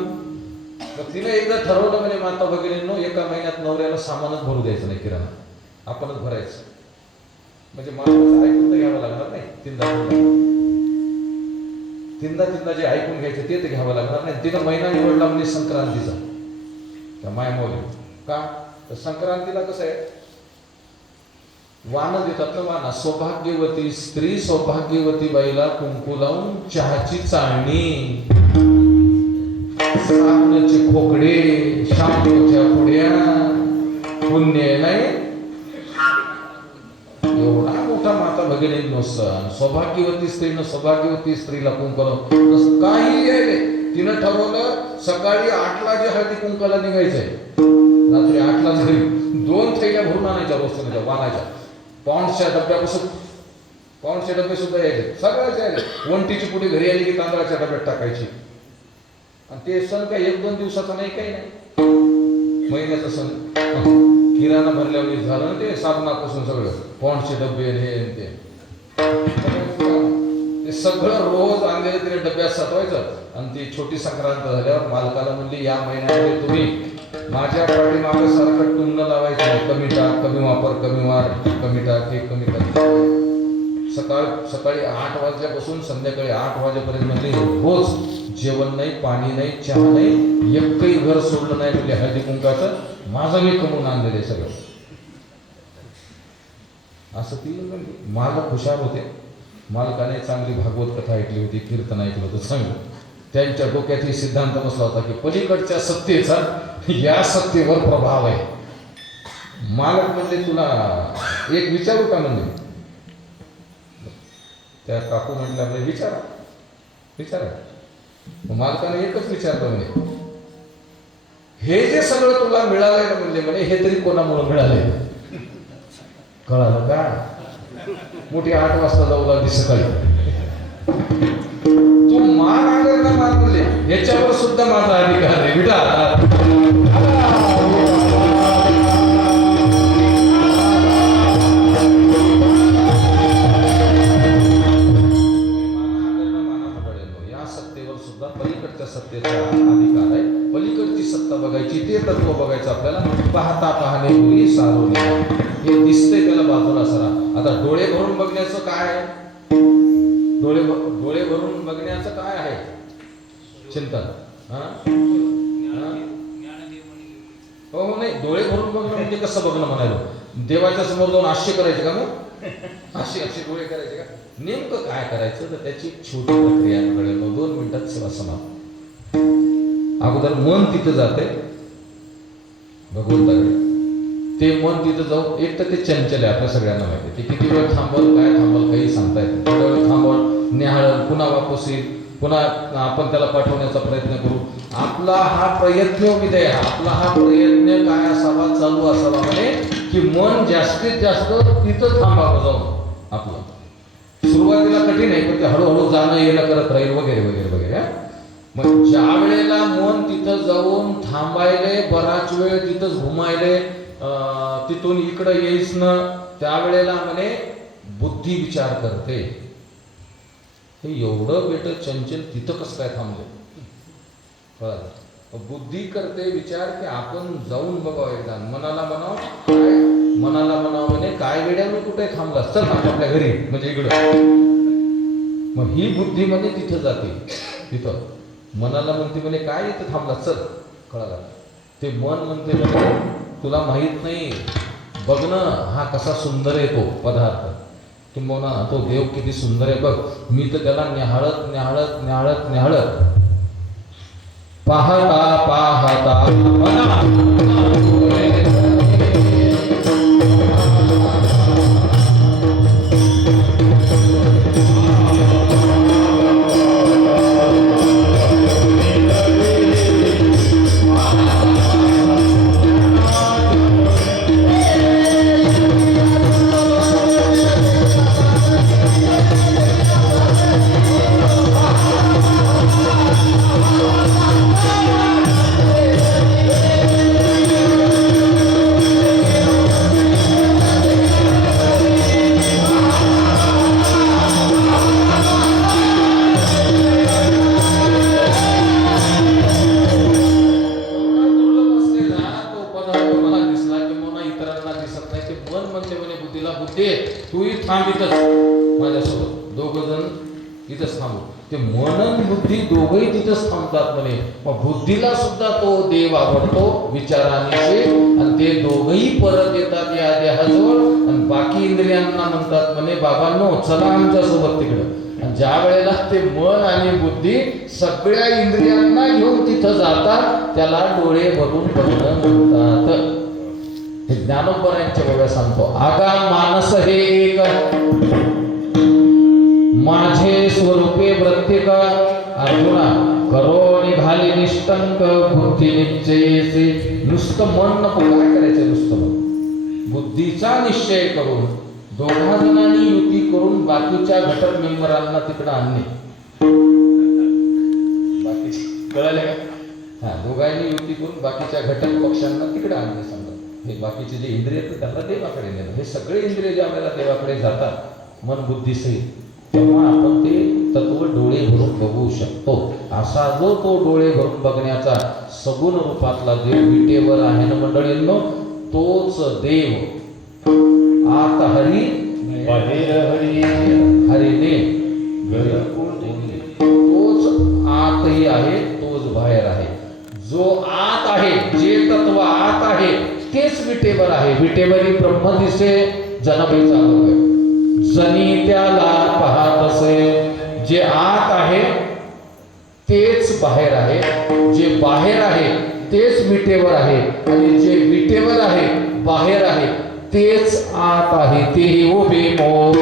मग तिने एकदा ठरवलं म्हणे, माता भगिनींनो, एका महिन्यात नवऱ्याला सामानच भरू द्यायचं नाही, किराणा आपणच भरायचं. म्हणजे माणसाचं ऐकून तर घ्यावं लागणार नाही, तीनदा जे ऐकून घ्यायचं ते तर घ्यावं लागणार नाही. तिनं महिना निवडला म्हणजे संक्रांतीचा, त्या मायमौली. का तर संक्रांतीला कसं आहे, वाण देतात ना, वाणा. सौभाग्यवती स्त्री, सौभाग्यवती बाईला कुंकू लावून चहाची चाळणी, साबणाचे खोकडे, शांपूच्या पुड्या, पुण्य नाही एवढा मोठा माता भगिनी सण. सौभाग्यवती स्त्रीनं सौभाग्यवती स्त्रीला कुंकू लावून काही आहे. तिनं ठरवलं सकाळी 8ला जे हळदी कुंकाला निघायचंय, रात्री 8ला घरी 2 थैल्या भरून आणायच्या रोज वाणाच्या. पाऊंडच्या डब्यापासून, पाऊंडचे डबे सुद्धा यायचे, सगळ्याच यायचे. वंटीची पुढे घरी आली की तांदळाच्या डब्यात टाकायची. आणि ते सण काय 1-2 दिवसाचा नाही, काही नाही, महिन्याचा सण. किराणा भरल्यावर झालं ना ते, साबणापासून सगळं, पॉन्डचे डबे हे ते सगळं रोज आणलेलं तिने डब्यात साठवायचं. आणि ती छोटी संक्रांत झाल्यावर मालकाला म्हणली, या महिन्यामध्ये तुम्ही माझ्या पाठीमागे सारखं टुंग लावायचं नाही, कमी टाक, कमी वापर, कमी वार, कमी टाक, हे कमी टाक. सकाळी 8 वाजल्यापासून संध्याकाळी 8 वाजेपर्यंत म्हणली, रोज जेवण नाही, पाणी नाही, चहा नाही, एकही घर सोडलं नाही म्हणजे हळदी कुंकाचं, माझं मी कमवून आणलेलं सगळं. असं ती म्हणजे मालक हुशार होते. मालकाने चांगली भागवत कथा ऐकली होती, कीर्तन ऐकलं होतं चांगलं. त्यांच्या डोक्यात ही सिद्धांत बसला होता की पलीकडच्या सत्तेचा या सत्तेवर प्रभाव आहे. मालक म्हणले, तुला एक विचारू का म्हणले. त्या काकू म्हटल्या, म्हणजे विचारा. मालकाने एकच विचारलं म्हणे, हे जे सगळं तुला मिळालंय ना म्हणले, म्हणे हे तरी कोणामुळे मिळालंय. कळालं का? मोठी 8 वाजता जाऊ लागली सकाळी. तू मान आगर ना मान म्हणले, याच्यावर सुद्धा माझा अधिकार आहे बेटा. सत्तेचा अधिकार आहे. पलीकडची सत्ता बघायची, ते तत्व बघायचं आपल्याला. पाहता पाहणे पुरी सारोनी, हे दिसतंय त्याला बाजूला सरा. आता डोळे भरून बघण्याचं काय आहे, डोळे भरून बघण्याचं काय आहे चिंतन. हो नाही, डोळे भरून बघणं म्हणजे कसं बघणं म्हणालो, देवाच्या समोर जाऊन आश्य करायचे का, मग असे डोळे करायचे का. नेमकं काय करायचं तर त्याची छोटी प्रक्रिया आहे. 2 मिनिटात सेवा समाप्त. अगोदर मन तिथं जाते भगवंताकडे. ते मन तिथं जाऊ, एक तर ते चंचल आहे, आपल्या सगळ्यांना माहिती. ते किती वेळ थांबल, काय थांबल काही सांगता येत. थोड्या वेळ थांबल, निहाळल, पुन्हा वापस येईल, पुन्हा आपण त्याला पाठवण्याचा प्रयत्न करू. आपला हा प्रयत्न विधेय, आपला हा प्रयत्न काय असावा, चालू असावा म्हणे की मन जास्तीत जास्त तिथं थांबावं जाऊन आपलं. सुरुवातीला कठीण आहे, पण ते हळूहळू जाणं येणं करत राहील वगैरे वगैरे वगैरे. मग ज्या वेळेला मन तिथं जाऊन थांबायले, बराच वेळ तिथंच घुमायले, तिथून इकडं येईस न, त्यावेळेला म्हणे बुद्धी विचार करते. हे एवढं बेट चंचल तिथं कसं काय थांबले. बुद्धी करते विचार की आपण जाऊन बघावं एकदा. मनाला म्हणावं काय, मनाला म्हणावं म्हणे काय वेड्याने कुठे थांबलास, चल आपल्या घरी, म्हणजे इकडं. मग ही बुद्धी म्हणे तिथं जाते. तिथं मनाला म्हणते म्हणे काय इथं थांबलास, चल. कळाला. ते मन म्हणते म्हणे तुला माहित नाही, बघणं हा कसा सुंदर आहे तो पदार्थ, किंबहुना तो देव किती सुंदर आहे बघ, मी तर त्याला न्याहाळत न्याहाळत न्याहाळत न्याहाळत पाहता पाहता तूही थांब इथंच माझ्यासोबत, दोघ जण इथंच थांबू. ते मन आणि बुद्धी दोघंही तिथंच थांबतात म्हणे. मग बुद्धीला सुद्धा तो देव आवडतो विचारांचे, आणि ते दोघंही परत येतात या देहाजवळ, आणि बाकी इंद्रियांना म्हणतात म्हणे बाबांनो चला आमच्या सोबत तिकडं. आणि ज्या वेळेला ते मन आणि बुद्धी सगळ्या इंद्रियांना घेऊन तिथं जातात त्याला डोळे भरून बघणं म्हणतात. हे ज्ञानोबरायांच्या बघा सांगतो, आगा मानस हे एक माझे स्वरूपे प्रत्येक अर्जुना करो निघाले निष्टंक बुद्धी निश्चयेचे. नुसतं मन नको, काय करायचं नुसतं मन, बुद्धीचा निश्चय करून दोघा जणांनी युती करून बाकीच्या घटक मेंबरांना तिकडं आणणे. बाकी कळाले का? हा, दोघांनी युती करून बाकीच्या घटक पक्षांना तिकडे आणणे. समजा हे बाकीचे जे इंद्रिय आहेत त्यांना देवाकडे नेलं. हे सगळे इंद्रिय ज्या वेळेला देवाकडे जातात मन बुद्धी सहित, तेव्हा आपण ते तत्व डोळे भरून बघू शकतो. असा जो तो डोळे भरून बघण्याचा सगुण रूपातला देव विटेवर आहे ना मंडळींनो, तोच देव आत हरी बाहेर हरी, हरीने तोच आतही आहे तोच बाहेर आहे. जो आत आहे, जे तत्व आत आहे तेच विटेवर आहे. विटेवरी ब्रह्म दिसे जनबे चालू जनी त्याला पाहत असे. जे आत आहे तेच बाहेर आहे, जे बाहेर आहे तेच विटेवर आहे, आणि जे विटेवर आहे बाहेर आहे तेच आत आहे. तेही उभे मोर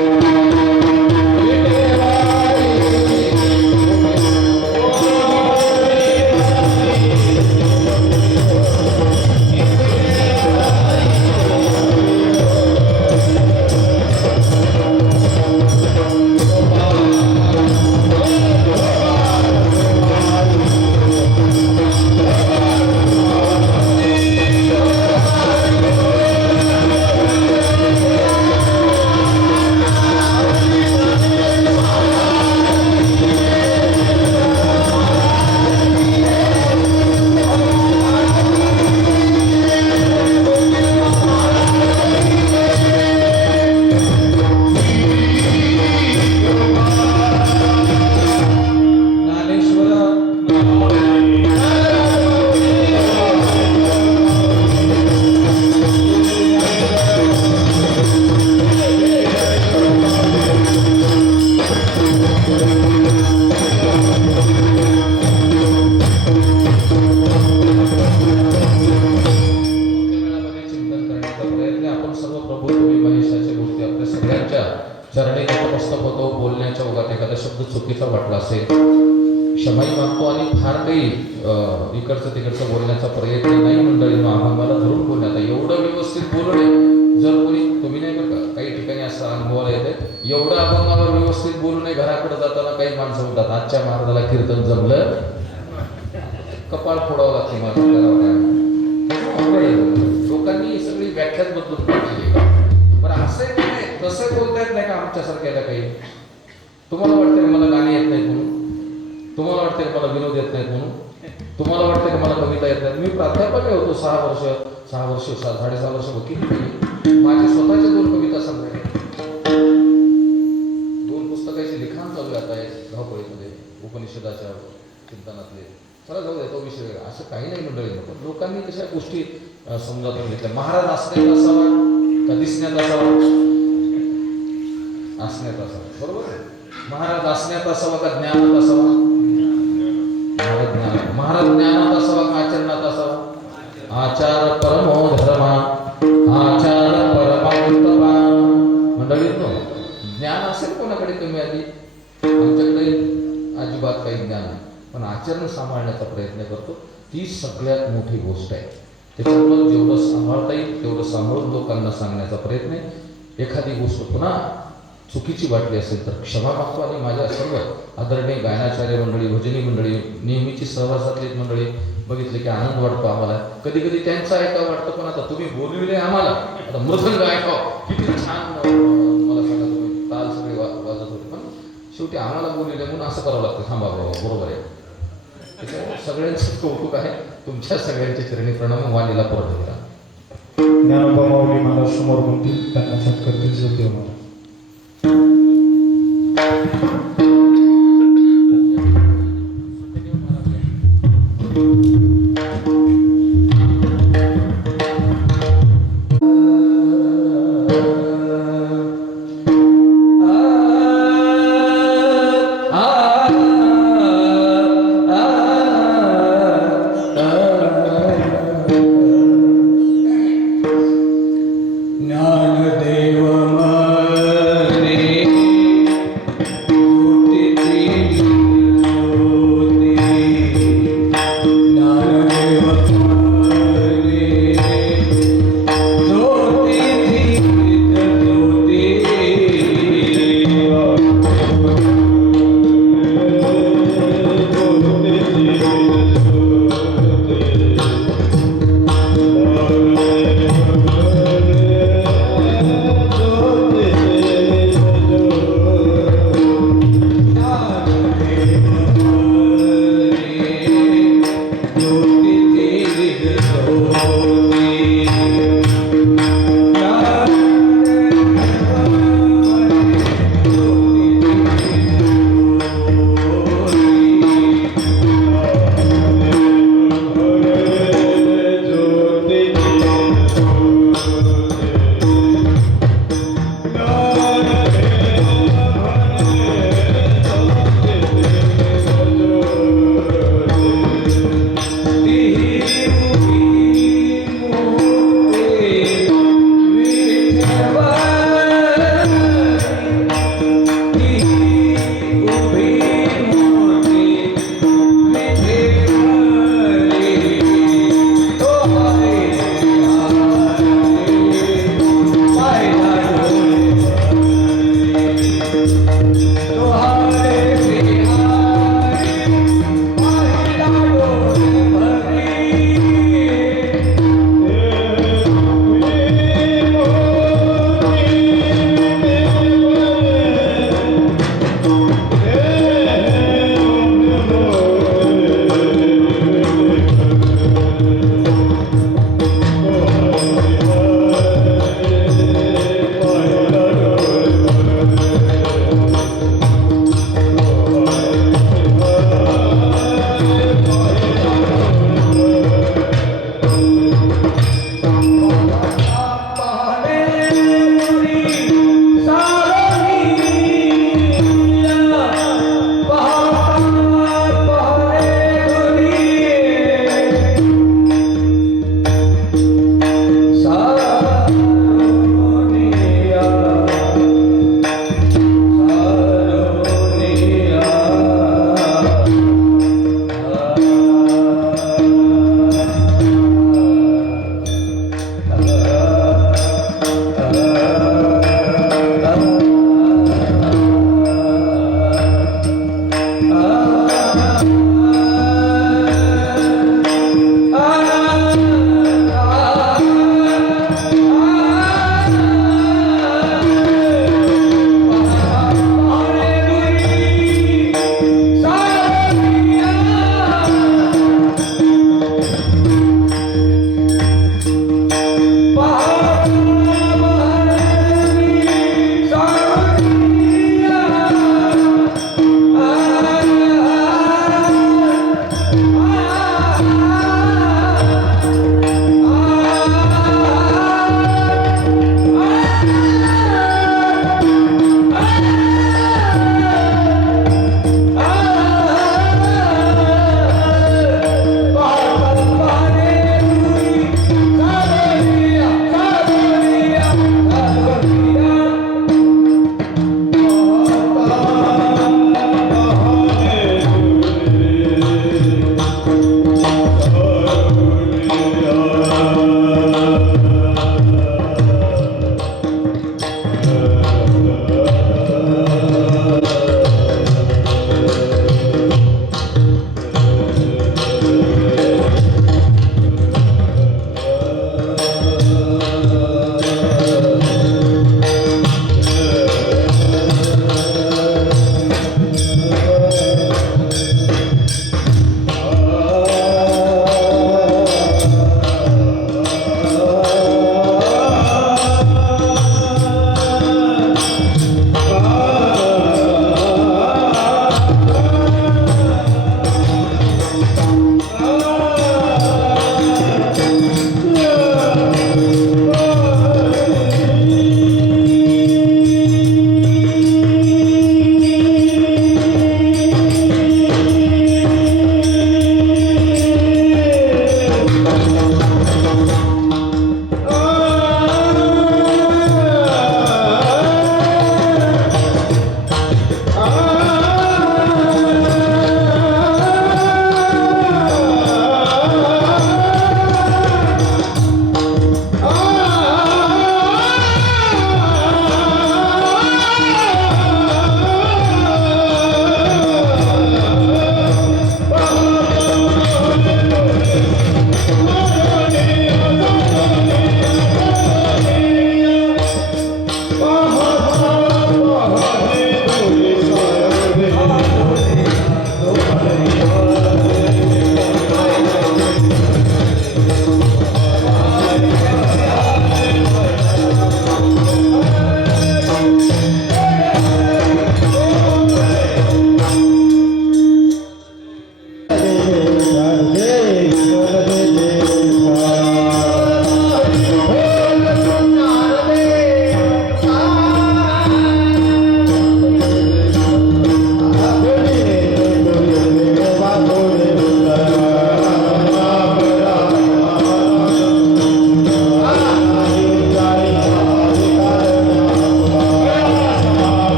चरणी नतमस्तक होतो. बोलण्याच्या ओघात एखादा शब्द चुकीचा वाटला असेल क्षमाही मागतो, आणि फार काही इकडचं तिकडचं बोलण्याचा प्रयत्न नाही मंडळींनो. अभंगाला धरून बोलण्यात एवढं व्यवस्थित बोलणे, जर कोणी तुम्ही नाही बरं का, काही ठिकाणी असं अनुभवाला येते, एवढं अभंगावर व्यवस्थित बोलू नये. घराकडे जाताना काही माणसं म्हणतात आजच्या महाराजाला कीर्तन जमलं, कपाळ फोडावं लागते महाराजाला. लोकांनी सगळी व्याख्याच बदलून टाकली. बरं असं नाही, तसं बोलता येत नाही का आमच्यासारख्याला काही? तुम्हाला वाटतं की मला गाणी येत नाहीत म्हणून, तुम्हाला वाटतं की मला विनोद येत नाहीत म्हणून, तुम्हाला वाटतं की मला कविता येत नाहीत. मी प्राध्यापक होतो 6 वर्ष 6.5 वर्ष वकील केली. माझे स्वतःचे 2 कविता संग्रह, 2 पुस्तकाचे लिखाण चालू आहे आता धावपळीमध्ये उपनिषदाच्या चिंतनातले. चला जाऊ दे, तो विषय असं काही नाही मंडळी. लोकांनी तशा गोष्टी समजावून घेतल्या. महाराज असण्यात असावा का दिसण्यात असावा? असण्यात असावा, बरोबर आहे? महाराज असण्यात असावा का ज्ञानात असावा? महाराज ज्ञानात असावा का आचरणात असावा? आचार परमो धर्मा, आचार परमात्मा. मंडळींनो, ज्ञान असेल कोणाकडे कमी आधी, आमच्याकडे अजिबात काही ज्ञान नाही, पण आचरण सांभाळण्याचा प्रयत्न करतो. ती सगळ्यात मोठी गोष्ट आहे. त्याच्यामुळे जेवढं सांभाळता येईल तेवढं सांभाळून लोकांना सांगण्याचा प्रयत्न आहे. एखादी गोष्ट पुन्हा चुकीची वाटली असेल तर क्षमा मागतो. आणि माझ्या सर्व आदरणीय गायनाचार्य मंडळी, भजनी मंडळी, नेहमीची सहवासातली मंडळी बघितले की आनंद वाटतो आम्हाला. कधी कधी त्यांचं ऐकावं वाटतं, पण आता तुम्ही बोलविले आम्हाला, आता मृदंग ऐकाव किती छान. मला सांगा, तुम्ही ताल सगळे वाजत होते, पण शेवटी आम्हाला बोलविले म्हणून असं करावं लागतं. थांबा बाबा, बरोबर आहे. त्याच्यामुळे सगळ्यांचंच कौतुक आहे. तुमच्या सगळ्यांच्या चरणी प्रणाम. वाणीला परत करा. ज्ञानोबा माऊली महाराज समोर म्हणतील, त्यांना सत्कार देव मला.